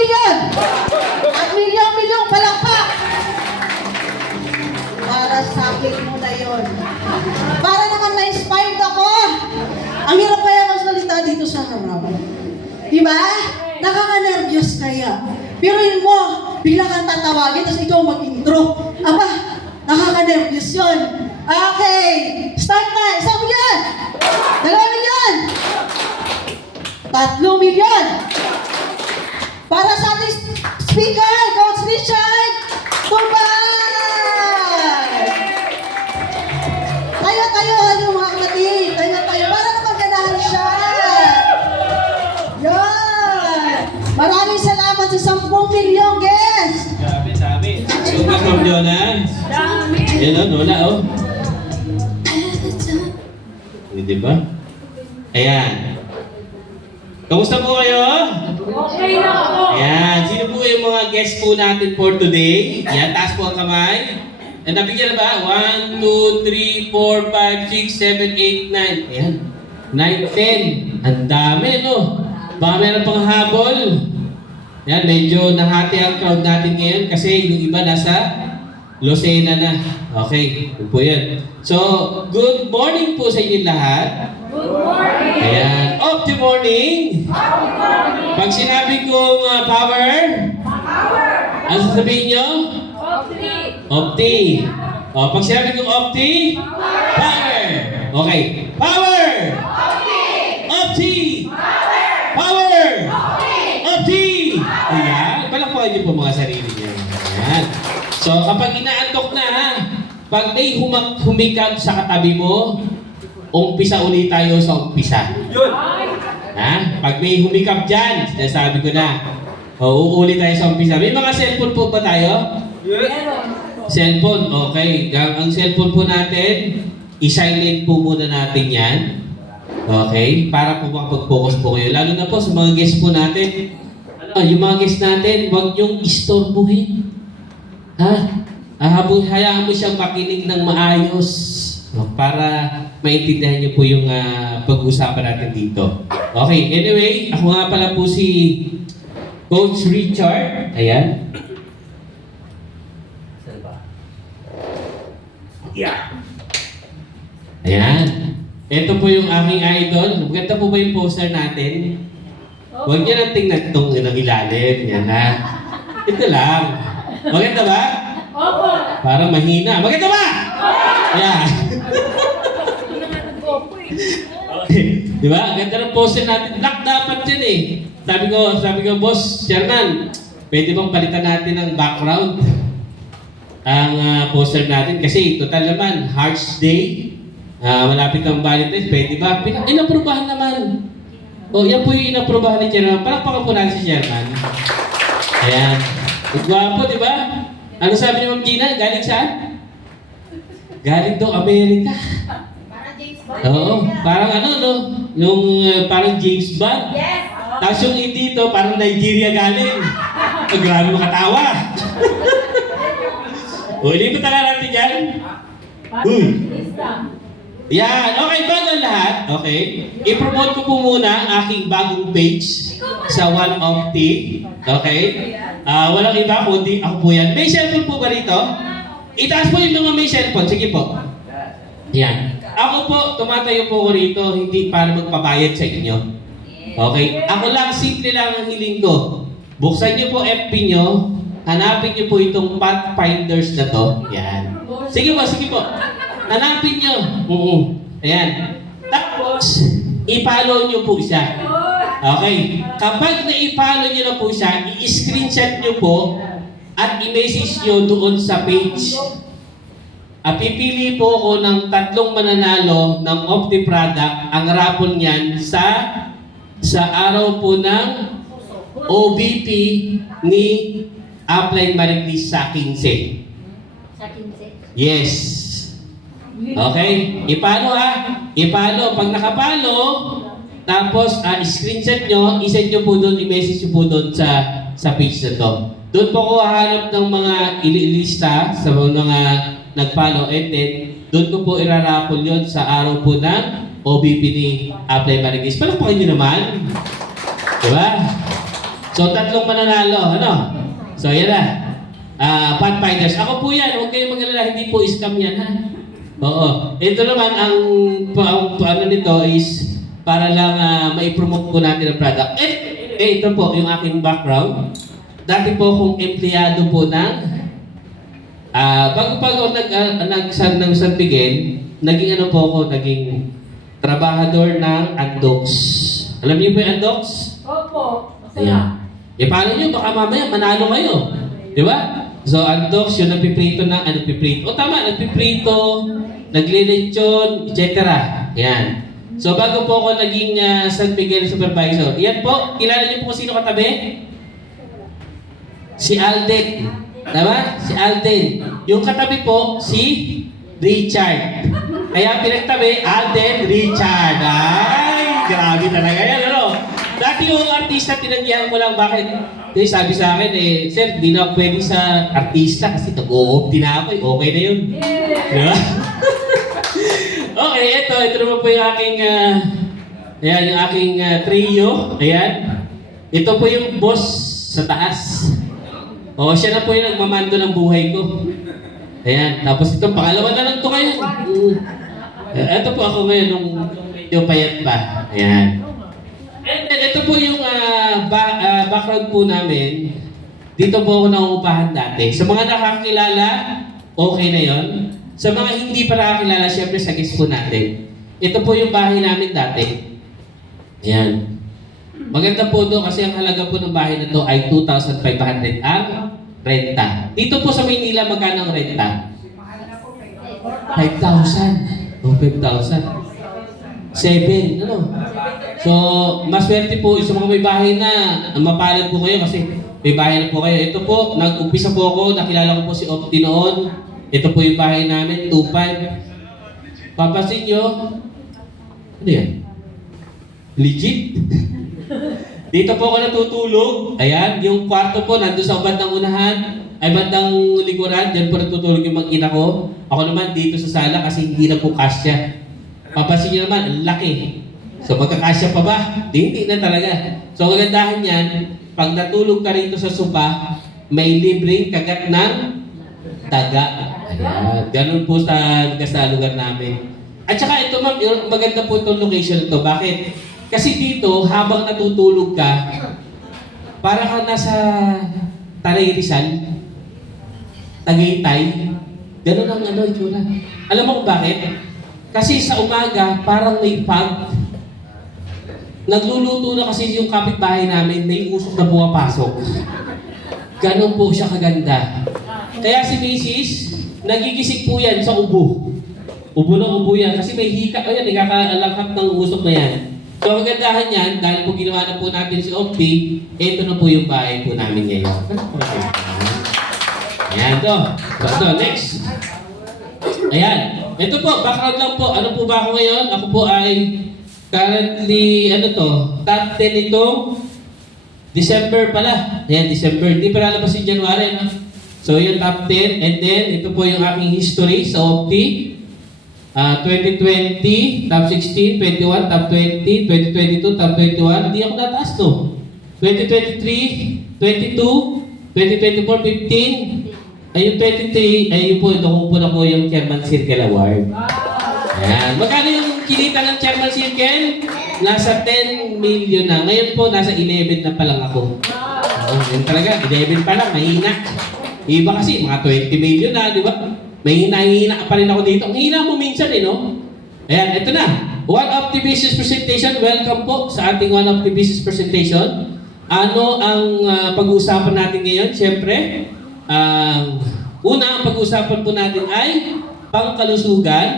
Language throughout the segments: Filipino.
milyon! At milyon-milyong palakpak! Para sa akin mo na yun. Para naman na-inspired ako. Ang hirap kaya magsalita dito sa harap. Diba? Nakaka-nervyos kaya. Pero yun mo, bigla kang tatawagin, tapos ikaw mag-intro. Aba, nakaka-nervyos yun. Okay, start na. 1 milyon! 2 milyon! 3 milyon! Para sa ating speaker, Coach Richard Tumbay! Tayo, mga kapatid. Tayo. Para na maganahan siya. Yan. Maraming salamat sa 10 milyong guests. Dami. Sugas from Jonas. Yan o, Nola o. Hindi ba? Ayan. Kamusta po kayo? Okay na ako. Ayan. Sino po yung mga guests po natin for today? Ayan, taas po ang kamay. And nabigyan na ba? 1, 2, 3, 4, 5, 6, 7, 8, 9. Ayan. 9, 10. Ang dami, no? Baka meron pang habol. Ayan, medyo nahati ang crowd natin ngayon kasi yung iba nasa Lucena na. Okay, yun po yan. So, good morning po sa inyo lahat. Good morning. Ayan. Of the morning. Pag sinabi kong power, ano sasabihin nyo? Opti. O, pag sinabi kong opti, power. Okay. Power! Opti! Power! Opti! Ayan. Palakpakan niyo po mga sarili niyo. Ayan. So, kapag inaantok na ha, pag may humikag sa katabi mo, umpisa ulit tayo sa umpisa. Yun! Ha? Pag may humikap dyan, sinasabi ko na, uulit tayo sa umpisa. May mga cellphone po ba tayo? Yes! Cellphone, okay. Ang cellphone po natin, i-silent po muna natin yan. Okay? Para po makapag-focus po kayo. Lalo na po sa mga guests po natin. Yung mga guests natin, huwag niyong istorbuhin. Ha? Hayaan mo siyang makinig ng maayos para maintindihan niyo po yung pag-uusapan natin dito. Okay, anyway, ako nga pala po si Coach Richard. Ayan. Yeah. Ayan. Ito po yung aking idol. Maganda po ba yung poster natin? Huwag niyo nang tingnan itong ilalim. Yan na. Ito lang. Maganda ba? Opo. Parang mahina. Maganda ba? Ayan. Di ba? Ganda ng poster natin. Black dapat yan eh. Sabi ko, Boss Sherman, pwede bang palitan natin ng background? Ang poster natin. Kasi total naman, Hearts Day. Malapit ang Valentine's. Pwede ba? Inaprubahan naman. O, yan po yung inaprubahan ni Chairman. Palakpakan po natin si Chairman. Ayan. Gwapo, di ba? Ano sabi ni Ma'am Gina? Galing saan? Galing daw Amerika. Oo, parang ano, no? Yung parang James Bond. Yes. Tapos yung dito, parang Nigeria galing. Grabe makatawa. O, ilipat na natin yan. Uy. Yan. Okay, bago ang lahat. Okay. I-promote ko po muna ang aking bagong page sa One of Tea. Okay. Walang iba kundi ako po yan. May cellphone po ba rito? Itaas po yung mga may cellphone. Sige po. Yan. Ako po, tumatayo po ko rito, hindi para magpabayad sa inyo. Okay? Ako lang, simple lang ang hiling ko. Buksan niyo po FB niyo, hanapin niyo po itong Pathfinders na to. Yan. Sige po. Hanapin niyo. Ayan. Tapos, i-follow niyo po siya. Okay? Kapag na-i-follow niyo na po siya, i-screenshot niyo po at i-message niyo doon sa page. Pipili po ako ng 3 mananalo ng Opti product. Ang raffle niyan sa araw po ng OBP ni Upline Mariclis sa 15. Sa 15. Yes. Okay? I-follow ha. I-follow. Pag nakapalo, tapos screenshot nyo, isend nyo po doon, i-message nyo po doon sa page na to. Doon po ko hahanap ng mga ililista sa mga nag-follow and then doon ko po irarapol yun sa araw po ng OBP ni Apply Mariclis. Palakpakan nyo naman. Diba? So, tatlong mananalo, ano? So, yan na. Pathfinders. Ako po yan, huwag kayong mag-alala, hindi po scam yan, ha? Oo. Ito naman, ang ano nito is para lang ma-promote po natin ang product. Ito po, yung aking background. Dati po akong empleyado po ng bago pa ako ng San Miguel, naging ano po ako, naging trabahador ng Andox. Alam niyo po yung Andox? Opo. Ayan. Paano nyo? Baka mamaya manalo kayo. Di ba? So, Andox, yung nagpiprito ng, nagpiprito. O tama, nagpiprito, naglilitsyon, etc. Ayan. So, bago po ako naging San Miguel supervisor, yan po, kilala niyo po kung sino katabi? Si Alden. Tama? Si Alden. Yung katabi po, si Richard. Kaya pinagtabi, Alden, Richard. Ay, grabe talaga yan, ano? Dati yung artista, tinanggihan ko lang, bakit? Kasi sabi sa akin, sir, di na ako pwede sa artista kasi nag-o-off din ako, okay na yun. Diba? Okay, ito naman po yung aking, ayan, yung aking trio. Ayan. Ito po yung boss sa taas. O, siya na po yung nagmamando ng buhay ko. Ayan. Tapos ito, pangalawa na lang ito ngayon. Ito po ako ngayon nung medyo payat pa. Ayan. And then, ito po yung background po namin. Dito po ako nangungupahan dati. Sa mga nakakilala, okay na yon. Sa mga hindi pa nakakilala, syempre sa guest po natin. Ito po yung bahay namin dati. Ayan. Maganda po doon kasi ang halaga po ng bahay na to ay 2,500 ang renta. Dito po sa Maynila, magkano ang renta? 5,000. O, 5,000. 7, ano? So, maswerte po sa mga may bahay na mapalad po kayo kasi may bahay na po kayo. Ito po, nag-umpisa po ako, nakilala ko po si Opti noon. Ito po yung bahay namin, 2,500. Papasin nyo, ano yan? Legit? Dito po ako natutulog. Ayan, yung kwarto po, nandun sa bandang unahan, ay bandang likuran, dyan po natutulog yung mag-ina ko. Ako naman dito sa sala kasi hindi na po kasya. Papasin nyo naman, ang laki. So magkakasya pa ba? Hindi na talaga. So ang kagandahan yan, pag natulog ka rito sa sopa, may libreng kagat ng taga. Ayan. Ganun po sa lugar namin. At saka ito ma'am, maganda po itong location ito. Bakit? Kasi dito, habang natutulog ka, para ka nasa Tanay Rizal, Tagaytay, ganun ang itsura. Alam mo kung bakit? Kasi sa umaga, parang may fog. Nagluluto na kasi yung kapitbahay namin, may usok na pumapasok. Ganun po siya kaganda. Kaya si Mrs., nagigising po yan sa ubo. Ubo na ubo yan. Kasi may hika, o yan, ikakaalangkap ng usok na yan. So, ang kagandahan yan, dahil po ginawa na po natin si Opti, ito na po yung bahay po namin ngayon. Ayan to. So, next. Ayan. Ito po, background lang po. Ano po ba ako ngayon? Ako po ay currently, top 10 itong December pala. Ayan, December. Hindi pa lalabas yung January, no? So, yung top 10. And then, ito po yung aking history sa Opti. 2020, top 16, 21, top 20, 2022, top 21. Hindi ako nataas, no? 2023, 22, 2024, 15. Ay, yung 23, ay yun po, nakuha na po yung Chairman Circle Award. Ayan. Magkano yung kinita ng Chairman Circle? Nasa 10 million na. Ngayon po, nasa 11 na pa lang ako. Yun talaga, 11 pa lang, mahina. Iba kasi, mga 20 million na, di ba? May hina pa rin ako dito. Ang hina mo minsan no? Ayan, ito na. One of the business presentation. Welcome po sa ating one of the business presentation. Ano ang pag-uusapan natin ngayon? Siyempre, una ang pag-uusapan po natin ay pangkalusugan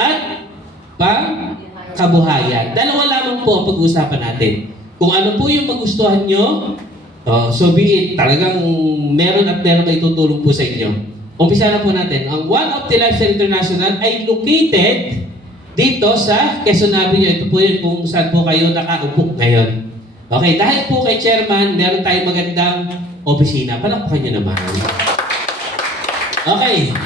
at pangkabuhayan. Dalawa lamang po ang pag-uusapan natin. Kung ano po yung magustuhan nyo, so be it. Talagang meron at meron may tutulong po sa inyo. Umpisa na po natin. Ang One of the Lifestyle International ay located dito sa Quezon Avenue. Ito po yun kung saan po kayo nakaupo ngayon. Okay, dahil po kay Chairman, meron tayong magandang opisina. Palakpakan nyo naman. Okay.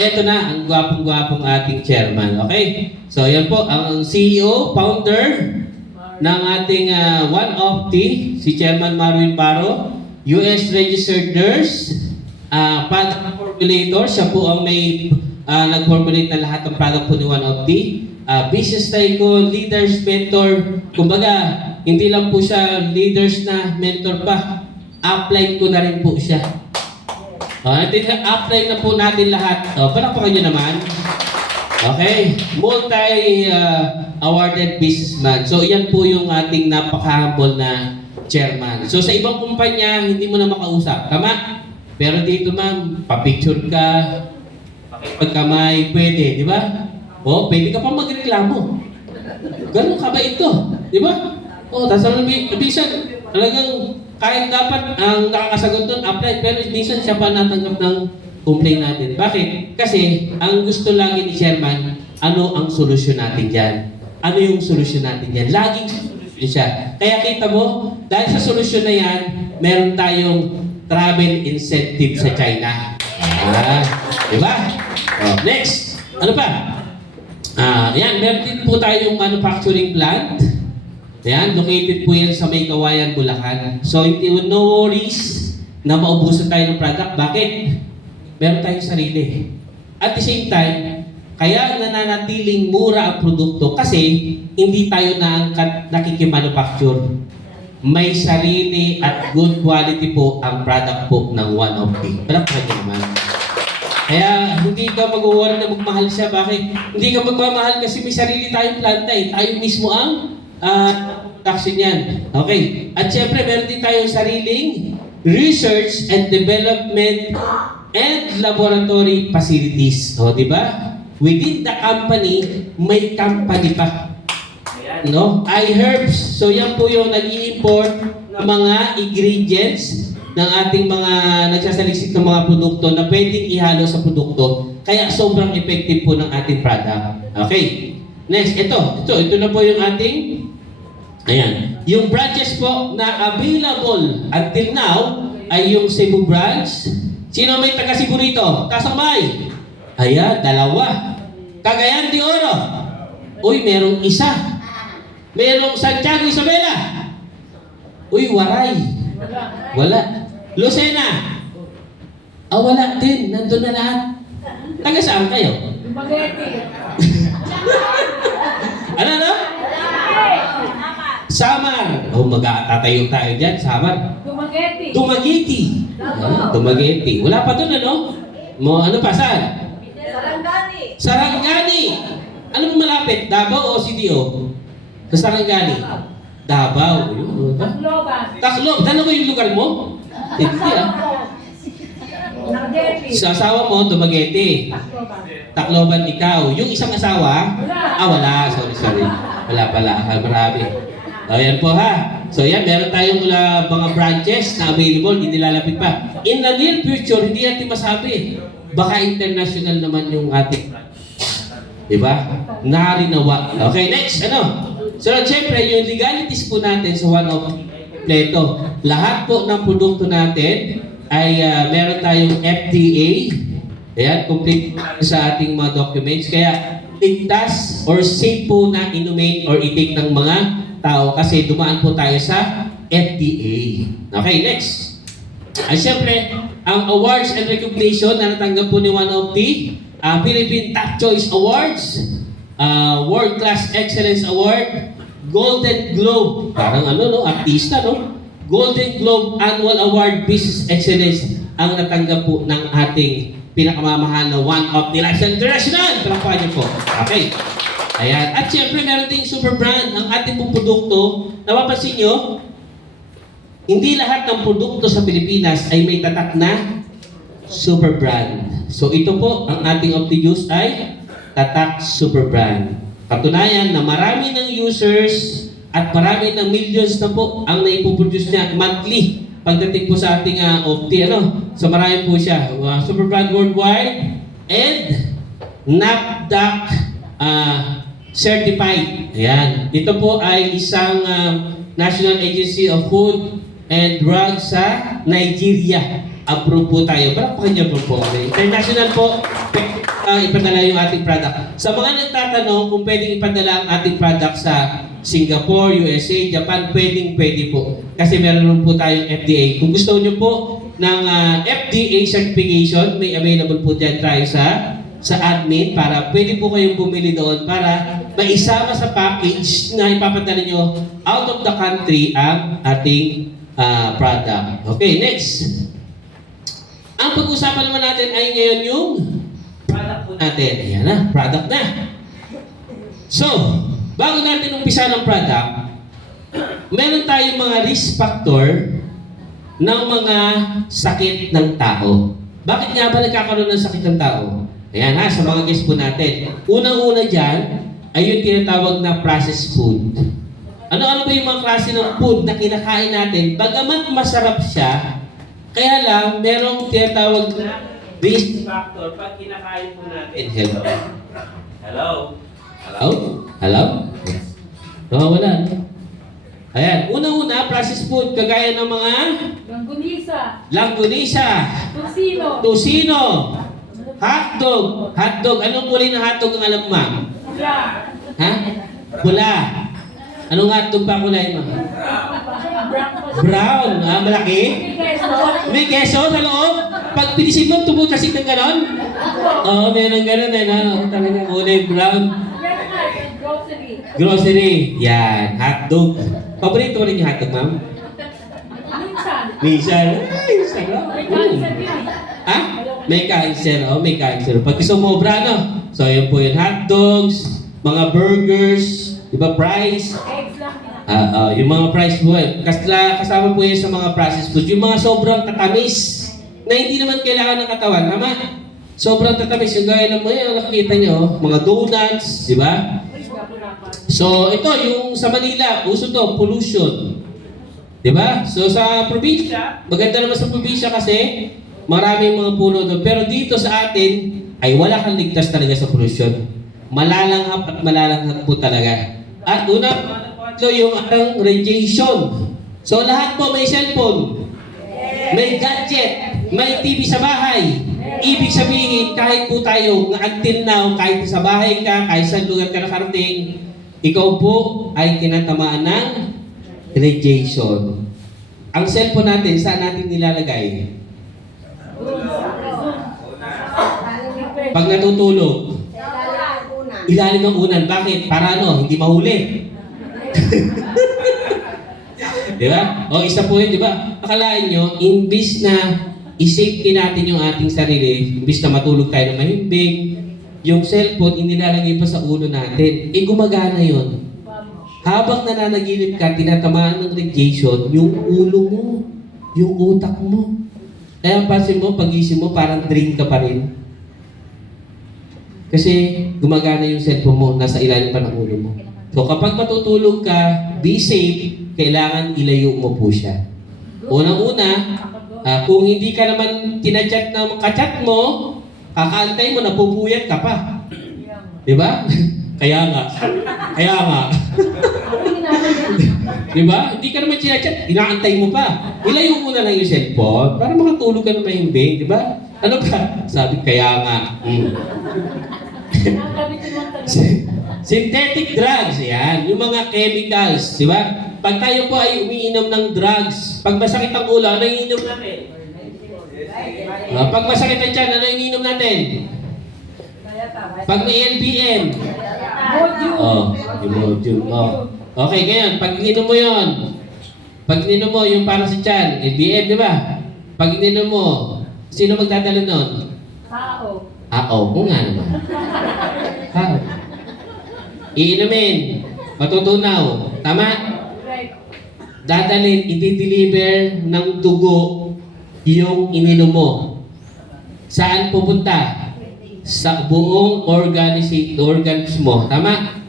Ito na, ang gwapong-gwapong ating Chairman. Okay? So, yan po, ang CEO, founder ng ating one of the, si Chairman Marvin Paro, US registered nurse, product formulator, siya po ang may nag-formulate na lahat ng product po ni one of the, business tycoon, leaders, mentor, kumbaga, hindi lang po siya leaders na mentor pa, apply ko na rin po siya. Apply na po natin lahat. Palakpakan nyo naman. Okay, multi-awarded businessman. So, yan po yung ating napaka-humble na chairman. So, sa ibang kumpanya, hindi mo na makausap. Tama? Pero dito, ma'am, papicture ka, pagkamay, pwede, di ba? O, pwede ka pa magreklamo. Ganun ka ba ito? Di ba? O, tapos ang minsan, talagang kahit dapat ang nakakasagot doon, apply, pero minsan siya pa natanggap ng complaint natin. Bakit? Kasi ang gusto lagi ni chairman, ano ang solusyon natin dyan? Ano yung solusyon natin dyan? Laging solusyon siya. Kaya kita mo, dahil sa solusyon na yan, meron tayong travel incentive sa China. Diba? Next, ano pa? Yan, meron din po tayong manufacturing plant. Yan, located po yan sa May Kawayan, Bulacan. So, no worries na maubusan tayo ng product. Bakit? Meron tayong sarili. At the same time, kaya nananatiling mura ang produkto kasi hindi tayo nakikimanufacture. May sarili at good quality po ang product po ng one of the. Palakpakan niyo naman. Kaya hindi ka mag-worry na magmahal siya. Bakit? Hindi ka magmamahal kasi may sarili tayong planta eh. Tayo mismo ang production yan. Okay. At syempre, meron din tayong sariling research and development and laboratory facilities. O, di ba? Within the company, may company pa. No? iHerbs. So, yan po yung nag-i-import ng mga ingredients ng ating mga nagsasaliksik ng mga produkto na pwedeng ihalo sa produkto. Kaya sobrang effective po ng ating product. Okay. Next, ito na po yung ating ayan. Yung branches po na available until now ay yung Cebu branch. Sino may taga Cebu rito? Kasambay. Ayan, 2. Cagayan de Oro. Uy, merong isa. Merong Santiago Isabela. Uy, Waray. Wala. Lucena. Wala din. Nandun na lahat. Taga saan kayo? Spaghetti. Ano? Samar. Mag-aatayo tayo dyan. Samar. Dumaguete. Dumaguete. Dumaguete. Wala pa doon, ano? Ano pa, saan? Sarangani. Sarangani. Ano mo malapit? Davao o CDO? Sa Sarangani. Davao. Tacloban. Tacloban. Dalawa yung lugar mo? Hindi Nargepi. Sa asawa mo, Dumaguete. Tacloban. Tacloban ikaw. Yung isang asawa? Wala. Wala. Sorry. Wala pala. Marami. Ayan po ha. So yan, meron tayong mga branches na available, hindi lalapit pa. In the near future, hindi natin masabi. Baka international naman yung ating branch. Diba? Narinawa. Okay, next. So, syempre, yung legalities po natin sa one of Pleto. Lahat po ng produkto natin ay meron tayong FDA. Ayan, complete sa ating mga documents. Kaya, ligtas or safe po na inumin or i-take ng mga tao kasi dumaan po tayo sa FDA. Okay, next. Ay syempre, ang awards and recognition na natanggap po ni one of the Philippine Top Choice Awards, World Class Excellence Award, Golden Globe, parang artista, no? Golden Globe Annual Award Business Excellence ang natanggap po ng ating pinakamamahal na one of the Life International. Palakpakan niyo po. Okay. Ayan. At syempre, meron ding super brand. Ang ating pong produkto, napapansin nyo, hindi lahat ng produkto sa Pilipinas ay may tatak na super brand. So ito po, ang ating Opti-Juice ay tatak super brand. Katunayan na marami ng users at marami ng millions na po ang naipoproduce niya monthly pagdating po sa ating Opti. So marami po siya. Super brand worldwide and NAFDAC certified. Ayan. Ito po ay isang National Agency of Food and Drugs sa Nigeria. Approve po tayo. Palakpakan niyo po. International po. ipadala yung ating product. Sa mga nagtatanong kung pwedeng ipadala ang ating product sa Singapore, USA, Japan, pwede po. Kasi meron po tayong FDA. Kung gusto niyo po ng FDA certification, may available po dyan tayo sa admin para pwede po kayong bumili doon para maisama sa package na ipapadala nyo out of the country ang ating product. Okay, next. Ang pag-usapan naman natin ay ngayon yung product po natin. Ayan na, product na. So, bago natin umpisa ng product, meron tayong mga risk factor ng mga sakit ng tao. Bakit nga ba nagkakaroon ng sakit ng tao? Ayan ha, sa mga guest po natin. Unang-una dyan ay yung tinatawag na processed food. Ano-ano ba yung mga klase ng food na kinakain natin? Bagamat masarap siya, kaya lang merong tinatawag na risk factor pag kinakain po natin. Hello? Hello? Hello? Hello? Wala. Ayan, unang-una, processed food, kagaya ng mga langgunisa, tusino, hotdog. Anong kulay ng hotdog ang alam mo, ma'am? Ha? Pula. Anong hotdog pa kulay, ma'am? Brown. Malaki? May keso sa loob? Pag pinisin mo, tumutasik ng ganon? Oo, meron ganon eh. Talaga kulay brown. Grocery. Yan, hotdog. Paborito mo rin yung hotdog, ma'am? Minsan. Ay, sarap. Ha? May cancer. May cancer. Pag sumobra, no? So, yun po yung hotdogs, mga burgers, di ba, fries. Yung mga fries po, kasama po yun sa mga processed food. Yung mga sobrang tatamis na hindi naman kailangan ng katawan. Tama? Sobrang tatamis. Yung gaya ng mga nakikita nyo, mga donuts, di ba? So, ito, yung sa Manila, uso to, pollution. Diba? So, sa probinsya, maganda naman sa probinsya kasi maraming mga puno doon. Pero dito sa atin, ay wala kang ligtas talaga sa pollution. Malalanghap at malalanghap po talaga. At una, ito yung ang radiation. So, lahat po may cellphone, may gadget, may TV sa bahay. Ibig sabihin, kahit po tayo, until now, kahit sa bahay ka, kahit sa lugar ka nakarating, ikaw po ay tinatamaan ng radiation. Ang cellphone natin, saan natin nilalagay? Pag natutulog, ilalim ng unan. Bakit? Para ano? Hindi mahuli. Di ba? O isa po yun, di ba? Akalain nyo, imbis na i-safety natin yung ating sarili, imbis na matulog tayo ng mahimbing, yung cellphone, inilalagay pa sa ulo natin. Gumagana yun. Habang nananaginip ka, tinatamaan ng radiation, yung ulo mo, yung utak mo. Kaya pansin mo, pagising mo, parang drink ka pa rin. Kasi gumagana yung cellphone mo, nasa ilalim pa ng ulo mo. So kapag matutulog ka, be safe, kailangan ilayo mo po siya. Unang-una, kung hindi ka naman tinachat na kachat mo, kakaantay mo, napupuyat ka pa. Diba? Kaya nga. Diba? Hindi ka naman chinachat, inaantay mo pa. Ilayo mo na lang yung cellphone para makatulog ka na mahimbing, diba? Ano ka? Sabi, kaya nga. Synthetic drugs, yan. Yung mga chemicals, diba? Pag tayo po ay umiinom ng drugs, pag masakit ang ulo, ano yung inom natin? Pag masakit ang tiyan, ano yung inom natin? Pag may LBM. Yung module. Okay, ngayon, pag ininom mo yun, pag ininom mo yung para sa tiyan, LBM, di ba? Pag ininom mo, sino magdadala nun? Tao. Kung nga naman. Tao. Iinumin. Matutunaw. Tama? Dadalhin, iti-deliver ng dugo yung ininom mo. Saan pupunta? Sa buong organs mo. Tama?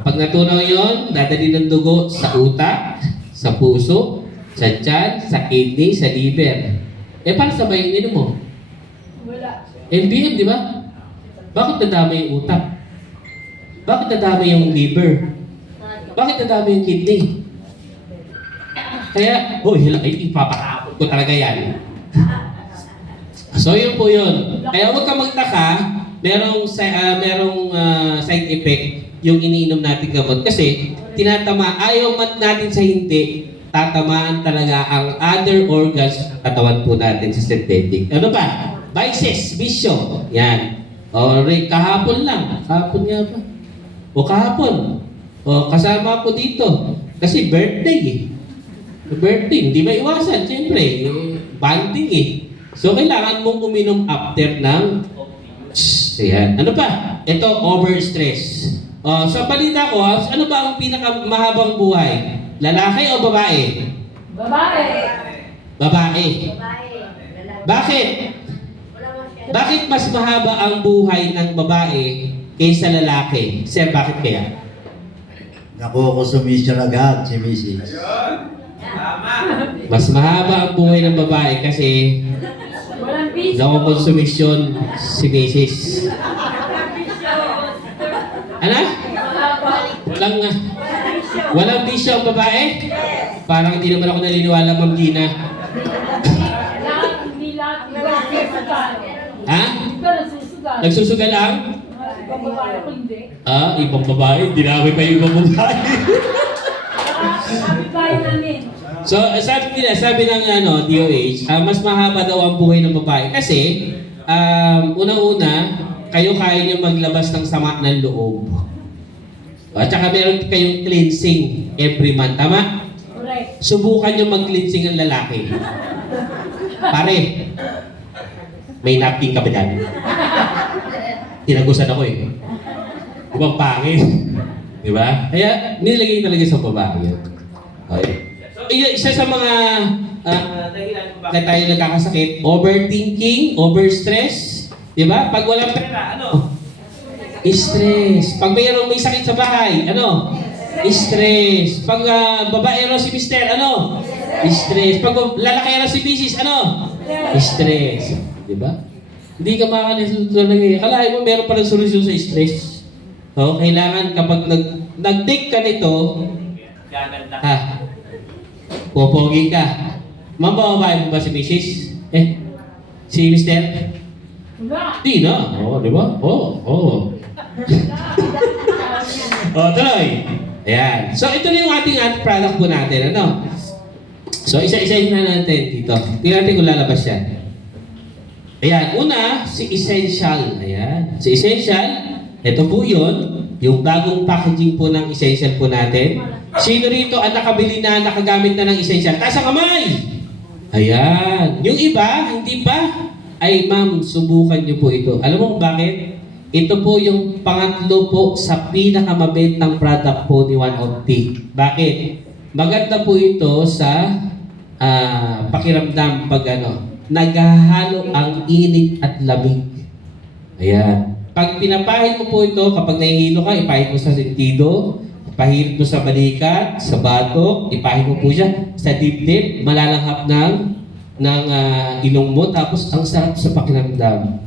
Pag natunaw yon, dadalhin ng dugo sa utak, sa puso, sa tiyan, sa kidney, sa liver. Paano sabay yung ininom mo? LBM, di ba? Bakit nadamay yung utak? Bakit nadamay yung liver? Bakit nadamay yung kidney? Kaya, ipapatapon ko talaga yan. So yun po yun. Kaya huwag ka magtaka, side effect yung iniinom natin gamot. Kasi, ayaw man natin sa hindi, tatamaan talaga ang other organs ng katawan po natin sa synthetic. Ano pa? Vices, bisyo. Yan. O, kahapon lang. Kahapon nga ba? O kahapon. O, kasama ko dito. Kasi birthday eh. Birthday, hindi maiwasan. Siyempre, bonding eh. So, kailangan mong uminom after ng... Ayan. Ano pa? Ito, overstress. Sa balita ko, ano ba ang pinakamahabang buhay? Lalaki o babae? Babae. Babae. Bakit? Bakit mas mahaba ang buhay ng babae kaysa lalaki? Sir, bakit kaya? Naku, konsumisyon agad si Mrs. Mas mahaba ang buhay ng babae kasi Walang bisyo. nakukonsumisyon si Mrs. Ano? Walang bisyo ang babae? Parang hindi naman ako naniniwala, Ma'am Gina. Hindi lahat nagsusugal. Ha? Hindi ka nagsusugal. Nagsusugal lang? Ibang babae ako hindi. Ibang babae? Dinami pa yung ibang babae. Sabi tayo namin. So, sabi ng DOH, mas mahaba daw ang buhay ng babae kasi unang-una, kayo kaya niyo maglabas ng sama ng loob. At saka meron kayong cleansing every month, tama? Correct. Subukan niyo mag-cleansing ang lalaki. Pare, may napkin ka ba dyan? Tinagusan ako eh. Di ba pangit? Di ba? Kaya nilagay talaga sa babae yun. Okay. So, isa sa mga dahilan kung bakit tayo nagkakasakit, overthinking, overstress, di ba? Pag walang pera, ano? Stress. Pag mayroong may sakit sa bahay, ano? Stress. Pag babae si mister, ano? Stress. Pag lalaki si misis, ano? Stress. Di ba? Hindi ka makakalimutan. Kalahin mo meron pa ng solusyon sa stress. So, kailangan kapag nag-take ka nito, popogi ka. Mabababae mo ba si misis? Si mister? Wala. Di na. Di ba? Tuloy. Ayan. So, ito na yung ating product po natin. Ano? So, isa-isahin na natin dito. Tingnan natin kung lalabas yan. Ayan. Una, si Essential. Ayan. Si Essential, ito po yun. Yung bagong packaging po ng Essential po natin. Sino rito ang nakabili na, nakagamit na ng Essential? Taas ang kamay! Ayan. Yung iba, hindi pa. Ay, ma'am, subukan niyo po ito. Alam mo kung bakit? Ito po yung pangatlo po sa pinakamabentang product po ni One of Tea. Bakit? Maganda po ito sa pakiramdam pag naghahalo ang init at lamig. Ayan. Pag pinapahid mo po ito, kapag nahihilo ka, ipahid mo sa sentido, ipahid mo sa balikat, sa batok, ipahid mo po siya sa dibdib, malalanghap ng ilong mo, tapos ang sarap sa pakiramdam.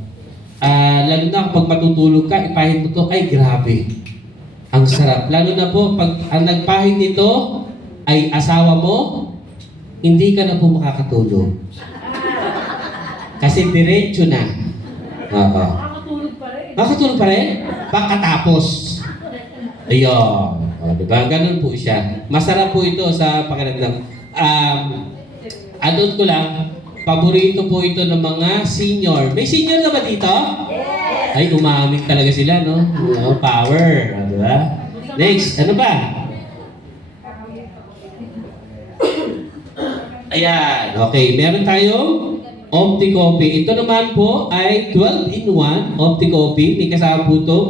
Lalo na kapag matutulog ka, ipahid mo to, ay grabe. Ang sarap. Lalo na po, pag ang nagpahid nito ay asawa mo, hindi ka na po makakatulog. Kasi diretso na. Oo. Nakakatulog pa rin. Makatulog pa rin? Pagkatapos. Ayun. Diba? Ganun po siya. Masarap po ito sa pakiramdam. Adult ko lang, paborito po ito ng mga senior. May senior na ba dito? Yes! Ay, umaming talaga sila, no? Power. Diba? Next, ano ba? Ayan. Okay, meron tayong Opti Coffee. Ito naman po ay 12-in-1 Opti Coffee. May kasama po ito.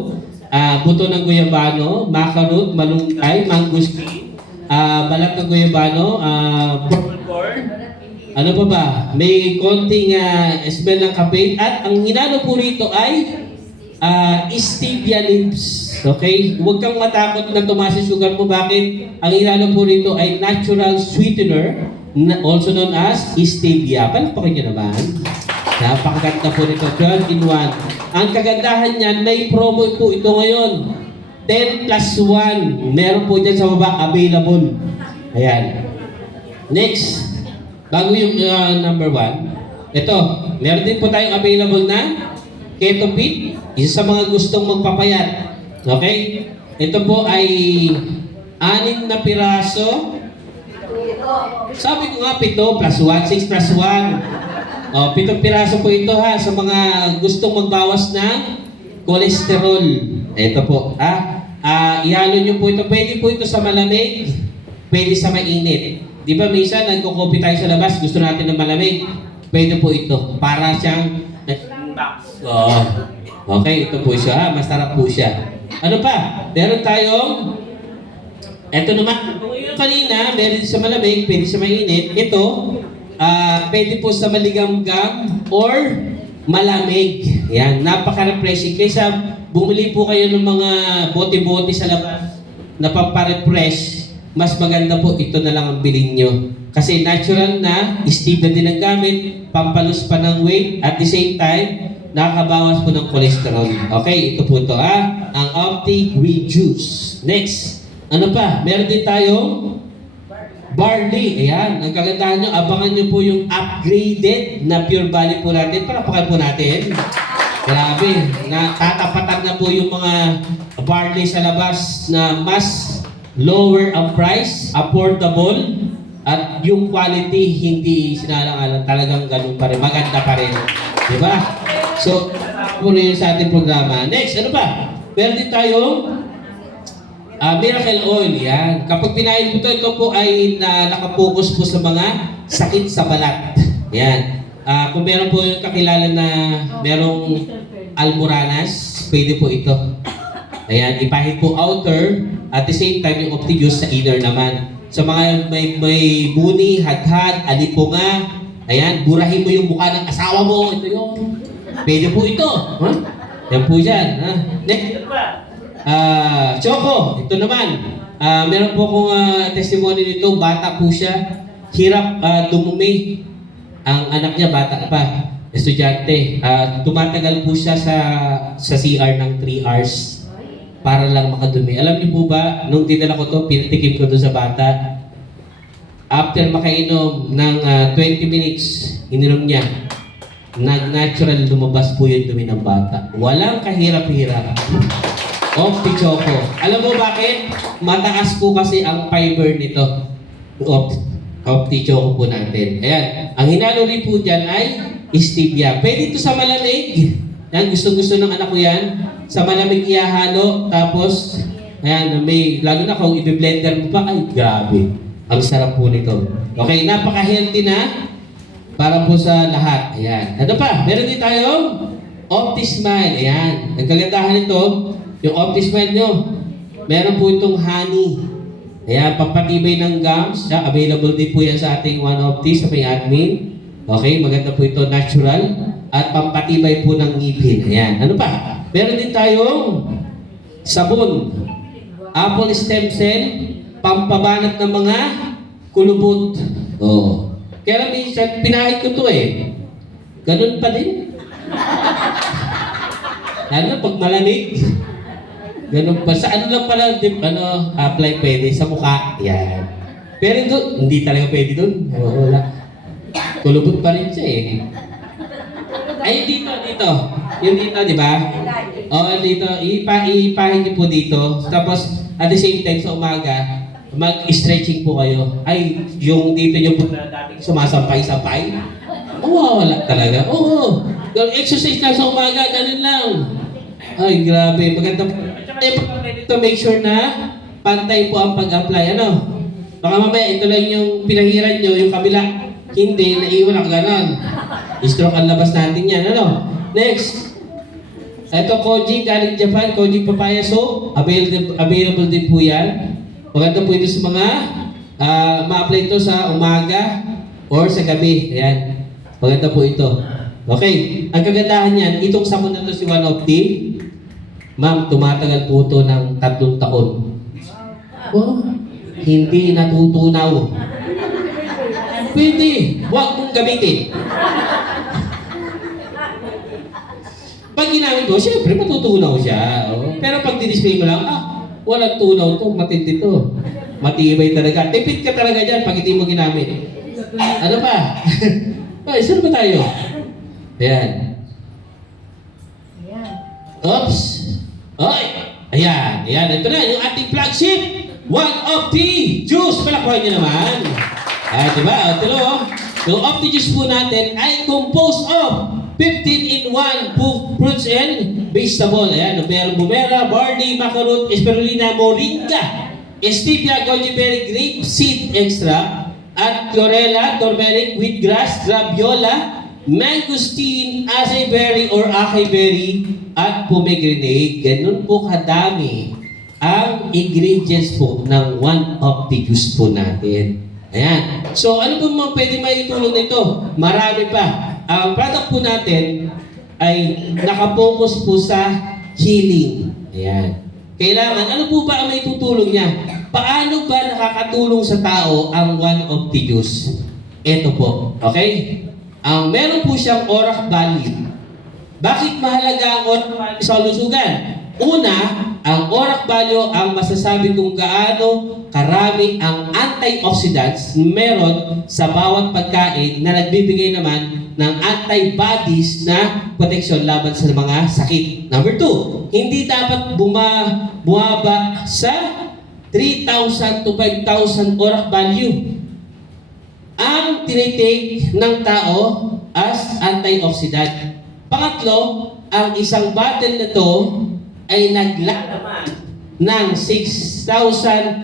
Buto ng guyabano, macarot, malunggay, mangustin, balat ng guyabano, purple corn. Ano pa ba? May konting smell ng kape. At ang hinalo po rito ay stevia leaves. Okay? Huwag kang matakot na tumaas yung sugar mo. Bakit? Ang hinalo po rito ay natural sweetener, also known as stevia. Palakpakin nyo naman. Napakaganda po nito. 12-in-1. Ang kagandahan niyan, may promo po ito ngayon. 10+1. Meron po dyan sa baba, available. Ayan. Next. Bago yung number 1. Ito. Meron din po tayong available na Keto Fit, isa sa mga gustong magpapayat. Okay? Ito po ay 6 na piraso. Sabi ko nga 7 plus 1, 6 plus 1. 7 piraso po ito ha sa mga gustong magbawas ng cholesterol. Ito po. Ihalo nyo po ito. Pwede po ito sa malamig, pwede sa mainit. Di ba minsan nagko-coffee tayo sa labas, gusto natin ng malamig. Pwede po ito. Para siyang okay, ito po siya. Masarap po siya. Ano pa? Meron tayong ito naman. Yung kanina, meron sa malamig, pwede sa mainit. Ito, pwede po sa maligamgam or malamig. Yan, napaka-refreshing. Kaysa bumili po kayo ng mga bote-bote sa labas na pampa-refresh, mas maganda po ito na lang ang bilhin nyo. Kasi natural na, steve na din ang gamit, pampalus pa ng weight, at the same time, nakakabawas po ng cholesterol. Okay, ito po ito ang Opti Green Juice. Next, ano pa? Meron din tayong barley. Ayan, ang kagandahan nyo, abangan nyo po yung upgraded na pure barley po natin. Parapakan po natin. Grabe, natatapatan na po yung mga barley sa labas na mas lower ang price, affordable, at yung quality hindi sinalang-alang, talagang ganun pa rin, maganda pa rin. Diba? So, puro yun sa ating programa. Next, ano pa? Meron din tayong Miracle Oil. Yan. Kapag pinain mo ito po ay nakapokus po sa mga sakit sa balat. Yan. Kung meron po yung kakilala na merong almoranas, pwede po ito. Ayan, ipahid po outer, at the same time yung Opti-Juice sa inner naman. Sa mga may buni, hadhad, alipunga, ayan, burahin mo yung mukha ng asawa mo, ito yung, pwede po ito. Huh? Yan po dyan. Next, Choco, ito naman. Meron po akong testimony nito, bata po siya, hirap dumumi. Ang anak niya, bata pa, estudyante. Tumatagal po siya sa CR ng 3 hours para lang makadumi. Alam niyo po ba, nung dinala ko to, pinatikim ko doon sa bata. After makainom ng 20 minutes, ininom niya. Nag-natural lumabas po yung dumi ng bata. Walang kahirap-hirap. Opti Choco. Alam mo bakit? Mataas po kasi ang fiber nito. Opti Choco po natin. Ayan. Ang hinalo rin po dyan ay stevia. Pwede ito sa malamig. Yan, gusto-gusto ng anak ko yan. Sa malamig ihahalo. Tapos, ayan, lalo na kung i-blender mo pa, ay grabe. Ang sarap po nito. Okay, napaka-healthy na. Para po sa lahat. Ayan. Ano pa? Meron din tayong Opti Smile. Ayan. Ang kagandahan nito, yung Opti Smile nyo, meron po itong honey. Ayan, pampatibay ng gums. Available din po yan sa ating One Opti sa may admin. Okay, maganda po ito, natural. At pampatibay po ng ngipin. Ayan. Ano pa? Meron din tayong sabon. Apple stem cell, pampabanat ng mga kulubot. Oh. Kaya minsan, pinahid ko to eh. Ganun pa din. Ano, pag malamig. Ganun pa. Sa ano lang pala, apply pwede? Sa mukha. Yan. Pero doon, hindi talaga pwede doon. Wala. Kulubot pa rin siya eh. Ay, dito. Yung dito, di ba? Dito. Ipahid niyo po dito. Tapos, at the same time, sa umaga, mag-stretching po kayo. Ay, yung dito niyo po na dating sumasampay-sampay. Wala talaga. Oo. Yung exercise lang sa umaga, ganun lang. Ay, grabe. Maganda po. Ito, make sure na pantay po ang pag-apply. Ano? Baka mamaya, ito lang yung pinahiran nyo, yung kabila. Hindi, naiwan ang ganon. Stroke ang labas natin yan. Ano? Next. Ito, Koji, galing Japan. Koji Papaya Soap. Available din po yan. Maganda po ito sa mga ma-apply ito sa umaga or sa gabi. Ayan. Maganda po ito. Okay. Ang kagandahan yan, itong sabon na ito si One Opti, ma'am, tumatagal po ito ng 3 taon. Oh, hindi natutunaw. Pwede. Huwag mong gamitin. Pag ginamit mo, syempre matutunaw siya. Oh. Pero pag di-display mo lang, walang tunaw to, matindi to. Matibay talaga. Tipid ka talaga dyan pag hindi mo ginamit. Ano pa? Ay, saan ba tayo? Ayan. Oops! Oy! Ayan, ayan. Ito na, yung ating flagship. One of the juice. Palakpakan nyo naman. Ayan, diba? Ito na, oh. Yung of the juice po natin ay composed of 15-in-1 fruits and vegetable. Ayan, merong bumera, barley, macaroon, spirulina, moringa, stevia, goji berry, grape seed extra, at chlorella, turmeric, wheatgrass, graviola, mangosteen, acai berry or acai berry, at pomegranate. Ganun po kadami ang ingredients po ng one of the juice po natin. Ayan. So, ano po mga pwede maitulong nito? Marami pa. Ang product po natin ay nakapokus po sa healing. Ayan. Kailangan, ano po ba ang may tutulong niya? Paano ba nakakatulong sa tao ang one of the juice? Ito po. Okay? Meron po siyang ORAC value. Bakit mahalaga ang ORAC value sa lusugan? Una, ang ORAC value ang masasabi kung gaano karami ang antioxidants meron sa bawat pagkain na nagbibigay naman ng antibodies na proteksyon laban sa mga sakit. Number 2, hindi dapat bumaba sa 3,000 to 5,000 ORAC value ang tinitake ng tao as antioxidant. Pangatlo, ang isang bottle na to ay naglalaman ng 648,000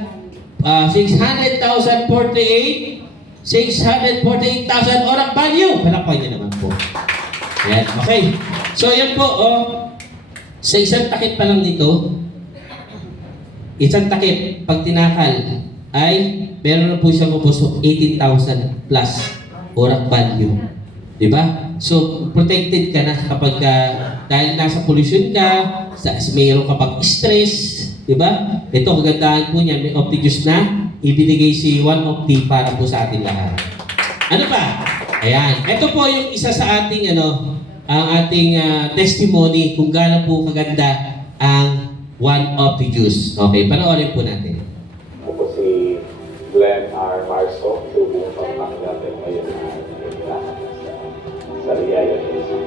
ORAC value. Palakpakan niyo naman po. Yan, okay. So yan po, sa isang takip pa lang dito, isang takip, pag tinakal, ay meron na po siyang kumpos 18,000 plus ORAC value. Diba? So, protected ka na kapag dahil nasa pollution ka, mayroon ka pag-stress, diba? Ito, kagandahan po niya, may Opti-Juice na ibinigay si One Opti para po sa ating lahat. Ano pa? Ayan. Ito po yung isa sa ating, ang ating testimony kung gaano po kaganda ang One Opti-Juice. Okay, panoorin po natin. Ako po si Glenn R. Marso, tubong pagpanggatin ngayon sa Riyaya Quezon.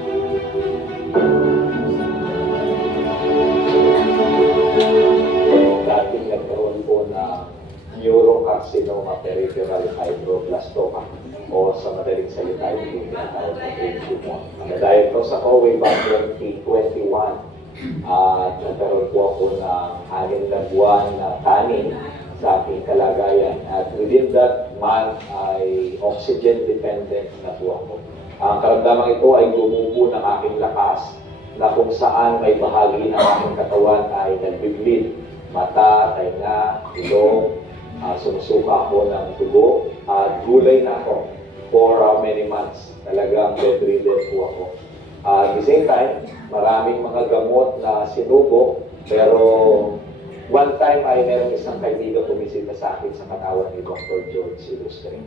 Dating nagkaroon po na neurocarcinoma peripheral fibroblastoma o sa madaling salita yung tinatawag na brain tumor. Na-diagnose ako way back 2021 at nagkaroon po ako ng 6 na buwan na tanin sa aking kalagayan. At within that month ay oxygen dependent na po ako. Ang karamdamang ito ay gumubo ng aking lakas na kung saan may bahagi ng aking katawan ay nagbibleed. Mata, tainga, ilong, sumusuka ako ng dugo at gulay na ako for many months. Talagang bedridden po ako. At the same time, maraming mga gamot na sinubo pero one time ay merong isang kaibigan bumisita sa akin sa katawan ni Dr. George Ilustre.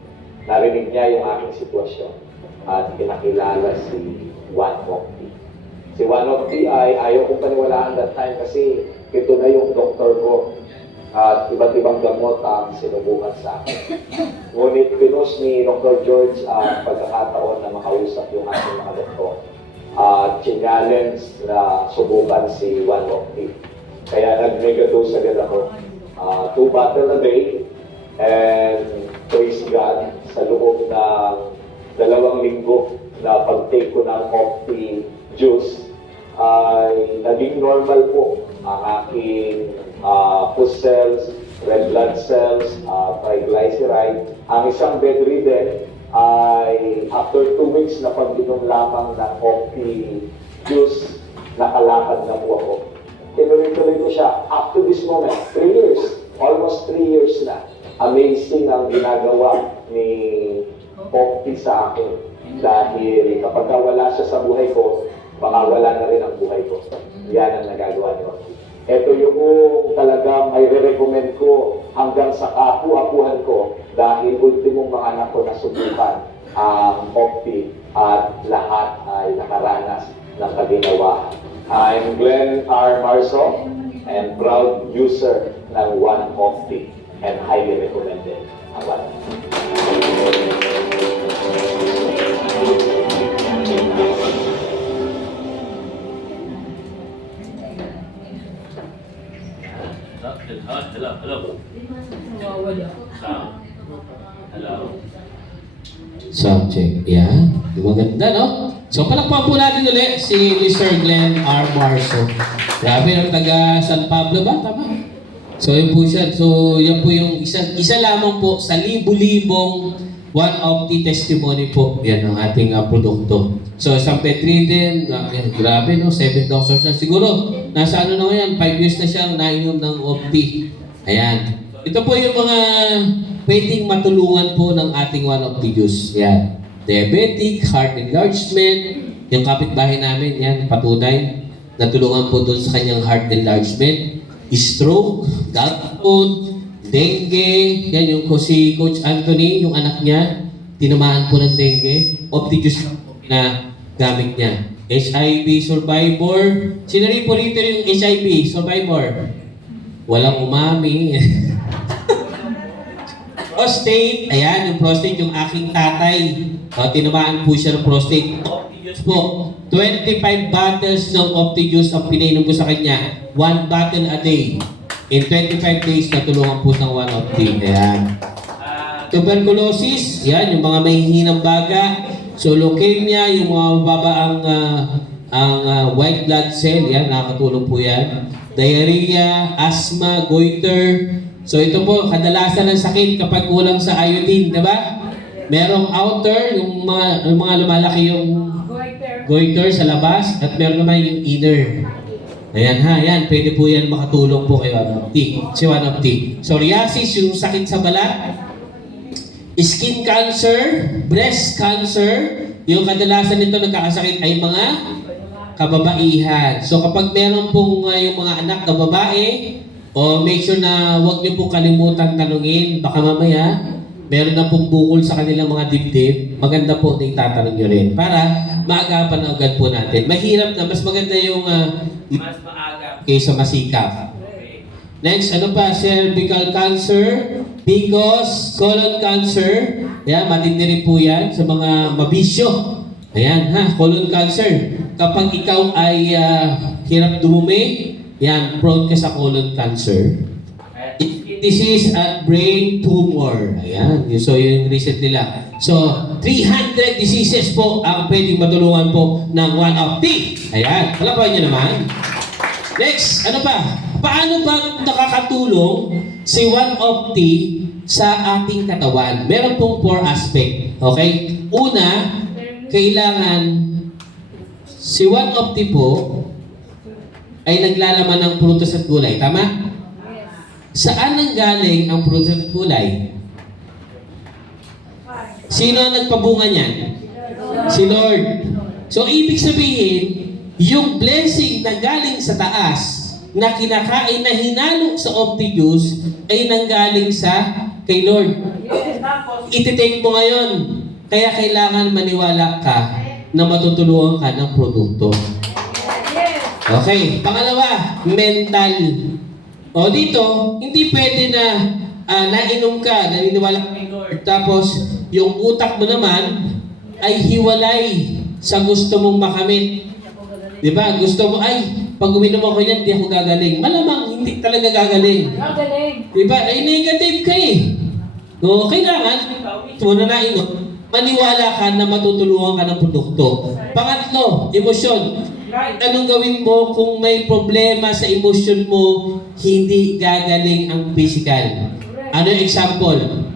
Narinig niya yung aking sitwasyon at pinakilala si One Opti. Si One Opti ay ayaw kong paniwalaan that time kasi ito na yung doktor ko at iba't ibang gamot ang sinubukan sa akin. Ngunit pinost ni Dr. George ang pagkakataon na makausap yung aking mga doktor at challenge na subukan si One Opti. Kaya nag-megadose agad ako. 2 bottles a day and praise God sa loob ng 2 linggo na pag-take ko ng Opti Juice ay naging normal po ang aking pus cells, red blood cells, triglyceride. Ang isang bedridden ay after 2 weeks na pag-inom lamang ng Opti Juice, nakalakad na po ako. Tinuloy-tuloy ko siya up to this moment, 3 years, almost 3 years na. Amazing ang ginagawa ni Opti sa akin dahil kapag wala siya sa buhay ko, baka wala na rin ang buhay ko. Yan ang nagagawa ni Opti. Ito yung talagang may re-recommend ko hanggang sa kapu-apuhan ko dahil ultimong mga anak ko nasubukan ang Opti at lahat ay nakaranas ng kaginawahan. I'm Glenn R. Marso and proud user ng One Opti and highly recommended. project. Yan. Maganda, no? So, palakpan po natin ulit si Mr. Glenn R. Marso. Grabe, ang taga San Pablo ba? Tama? So, yun po siya. So, yan po yung isa lamang po sa libu-libong one of the testimony po. Yan ang ating produkto. So, isang pet ridden, grabe, no? 7 doctors na. Siguro, nasa ano na yan, 5 years na siyang nainom ng Opti. Ayan. Ito po yung mga pwedeng matulungan po ng ating one of the juice. Yan. Diabetic, heart enlargement, yung kapitbahay namin, yan, patunay, natulungan po doon sa kanyang heart enlargement, stroke, gallstone, dengue, yan yung si Coach Anthony, yung anak niya, tinamaan po ng dengue, Opti-Juice na gamit niya. HIV survivor, sino rin po rito yung HIV survivor? Walang umami. Prostate, ayan, yung prostate, yung aking tatay. Tinamaan po siya ng prostate. Opti-Juice po. 25 bottles ng Opti-Juice ang pinainom ko sa kanya. 1 bottle a day. In 25 days, natulungan po ng 1 Opti. Ayan. Tuberculosis, yan, yung mga may hihinang baga. So, leukemia, yung mga mababa ang white blood cell, yan, nakakatulong po yan. Diarrhea, asthma, goiter. So, ito po, kadalasan ng sakit kapag kulang sa iodine, di ba? Merong outer, yung mga lumalaki yung goiter sa labas, at meron naman yung inner. Ayan ha, yan, pwede po yan makatulong po kay One of T. Si One of T. Psoriasis, yung sakit sa balat. Skin cancer, breast cancer, yung kadalasan nito nagkakasakit ay mga kababaihan. So kapag meron pong yung mga anak na babae, make sure na huwag niyo po kalimutan tanungin. Baka mamaya, meron na pong bukol sa kanilang mga dibdib. Maganda po na itatanong nyo rin para maagapan agad po natin. Mahirap na, mas maganda yung mas maaga kaysa masikap. Next, ano pa? Cervical cancer, PCOS, colon cancer. Ayan, matindi rin po yan sa mga mabisyo. Ayan, ha, colon cancer. Kapag ikaw ay hirap dumumi, yan, prone ka sa colon cancer. Skin disease at brain tumor. Ayan, so yung reset nila. So, 300 diseases po ang pwedeng matulungan po ng One of T. Ayan, palapain nyo naman. Next, ano pa? Paano ba nakakatulong si One of T sa ating katawan? Meron pong 4 aspect. Okay? Una, kailangan si One of T po ay naglalaman ng prutas at gulay. Tama? Saan nanggaling ang prutas at gulay? Sino ang nagpabunga niyan? Si Lord. So, ibig sabihin, yung blessing na galing sa taas, na kinakain na hinalo sa Opti-Juice, ay nanggaling sa kay Lord. Ititake mo ngayon. Kaya kailangan maniwala ka na matutulungan ka ng produkto. Okay, pangalawa, mental. O dito, hindi pwede na nainom ka, naniniwala ka kay Lord. Tapos, yung utak mo naman ay hiwalay sa gusto mong makamit. Diba? Gusto mo, ay, pag uminom ako yan, di ako gagaling. Malamang, hindi talaga gagaling. Gagaling. Diba? Ay, negative ka eh. So, kailangan, ito na nainom, maniwala ka na matutulungan ka ng produkto. Pangatlo, emosyon. Anong gawin mo kung may problema sa emosyon mo, hindi gagaling ang physical? Ano yung example?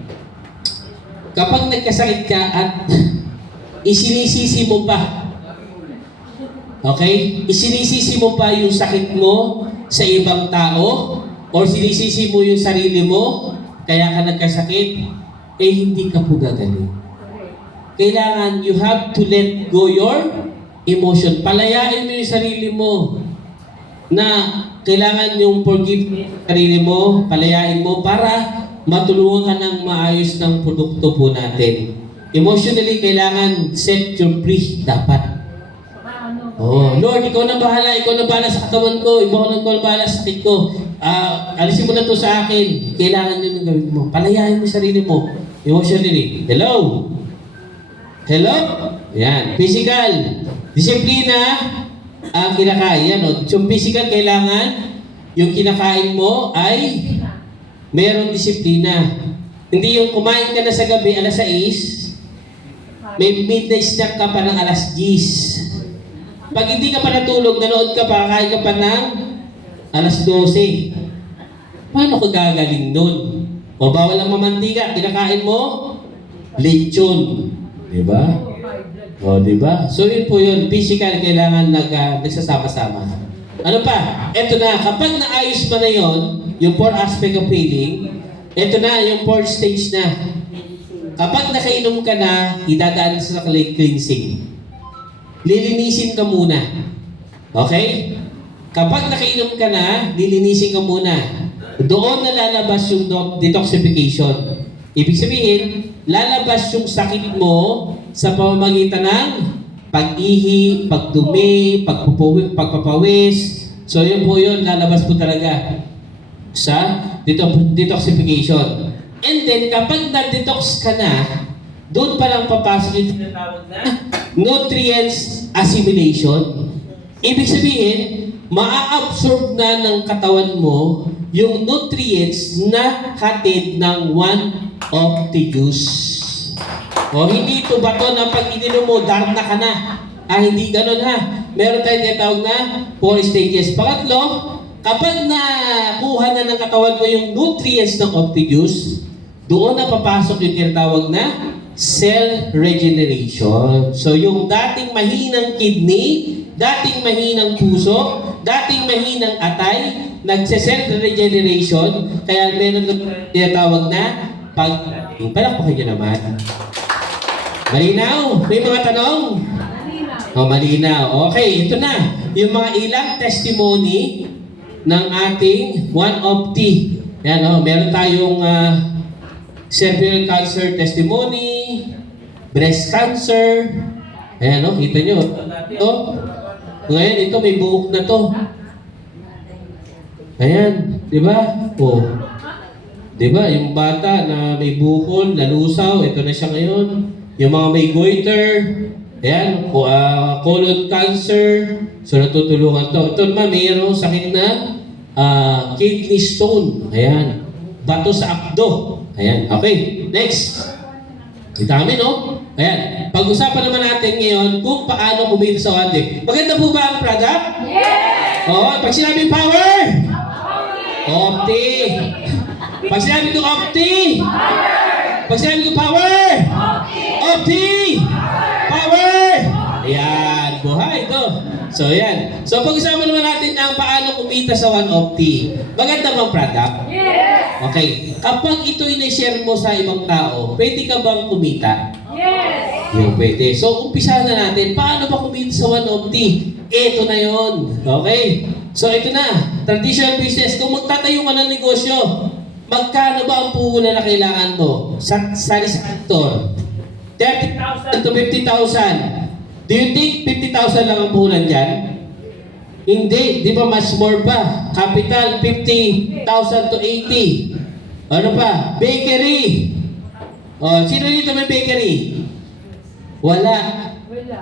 Kapag nagkasakit ka at isinisisi mo pa, okay? Isinisisi mo pa yung sakit mo sa ibang tao, o sinisisi mo yung sarili mo, kaya ka nagkasakit, eh hindi ka po gagaling. Kailangan, you have to let go your emotion. Palayain mo yung sarili mo na kailangan yung forgiveness sa sarili mo, palayain mo para matulungan ka ng maayos ng produkto po natin. Emotionally, kailangan set your free dapat. Oh, Lord, ikaw na bahala sa katawan ko, ikaw na bahala sa sakit ko. Alisin mo na to sa akin. Kailangan yun ang gawin mo. Palayain mo yung sarili mo. Emotionally. Hello? Hello? Yan. Physical. Disiplina ang kinakain. Yan, o. So, physical, kailangan yung kinakain mo ay merong disiplina. Hindi yung kumain ka na sa gabi, alas 6, May midnight snack ka pa ng alas 10. Pag hindi ka pa natulog, nanood ka pa, kakain ka pa ng alas 12. Paano ka gagaling nun? O bawal ang mamantika, kinakain mo, lechon. Diba? O, diba? So yun po yun, physical, kailangan nagsasama-sama. Ano pa? Eto na, kapag naayos mo na yun, yung 4 aspect of healing, eto na, yung 4th stage na. Kapag nakainom ka na, idadaan sa cleansing. Lilinisin ka muna. Okay? Kapag nakainom ka na, lilinisin ka muna. Doon na lalabas yung detoxification. Ibig sabihin, lalabas yung sakit mo sa pamamagitan ng pag-ihi, pagdumi, pagpapawis. So yun po yun, lalabas po talaga sa detoxification. And then, kapag na-detox ka na, doon pa lang papasok yung tinatawag na nutrients assimilation. Ibig sabihin, maa-absorb na ng katawan mo yung nutrients na hatid ng one of the juice. O hindi ito bato na pag ininom mo, darna ka na. Hindi ganun ha. Meron tayong tinatawag na 4 stages. Pangatlo, kapag nakuha na ng katawan mo yung nutrients ng of the juice, doon na papasok yung tinatawag na cell regeneration. So yung dating mahinang kidney, dating mahinang puso, dating mahinang atay, nagse-cell regeneration, kaya meron ng tinatawag na palakpakan nyo naman. Malinaw? May mga tanong? Malinaw. Okay, ito na. Yung mga ilang testimony ng ating one of the. Yan, meron tayong cervical cancer testimony, breast cancer. Ayan, kita nyo. Ito. Ngayon, ito may buhok na to. Ayan, di ba? Di ba? Yung bata na may bukol, nalusaw, ito na siya ngayon. Yung mga may goiter, ayan, colon cancer, so natutulungan to. Ito naman, mayroong sakit na kidney stone. Ayan, bato sa abdo. Ayan, okay. Next. Ang dami, no? Ayan. Pag-usapan naman natin ngayon kung paano kumita sa wante. Maganda po ba ang product? Yes! Pag sinabing power? Opti. Pag sinabi ko opti? Pag sinabi ko power? Opti! Power! Ayan, buhay ito. So, ayan. So, pag-usapan naman natin ang paano kumita sa one opti. Maganda bang product? Yes! Okay. Kapag ito'y na-share mo sa ibang tao, pwede ka bang kumita? Yes! Yung pwede. So, umpisa na natin. Paano ba kumita sa one opti? Ito na yon. Okay? So, ito na. Traditional business. Kung magtatayo ka ng negosyo, magkano ba ang puhunan na kailangan mo sa sector? 30,000 to 50,000. Do you think 50,000 lang ang puhunan dyan? Hindi. Di ba mas more pa? Capital, 50,000 to 80. Ano pa? Bakery. Sino dito may bakery? Wala. Wala.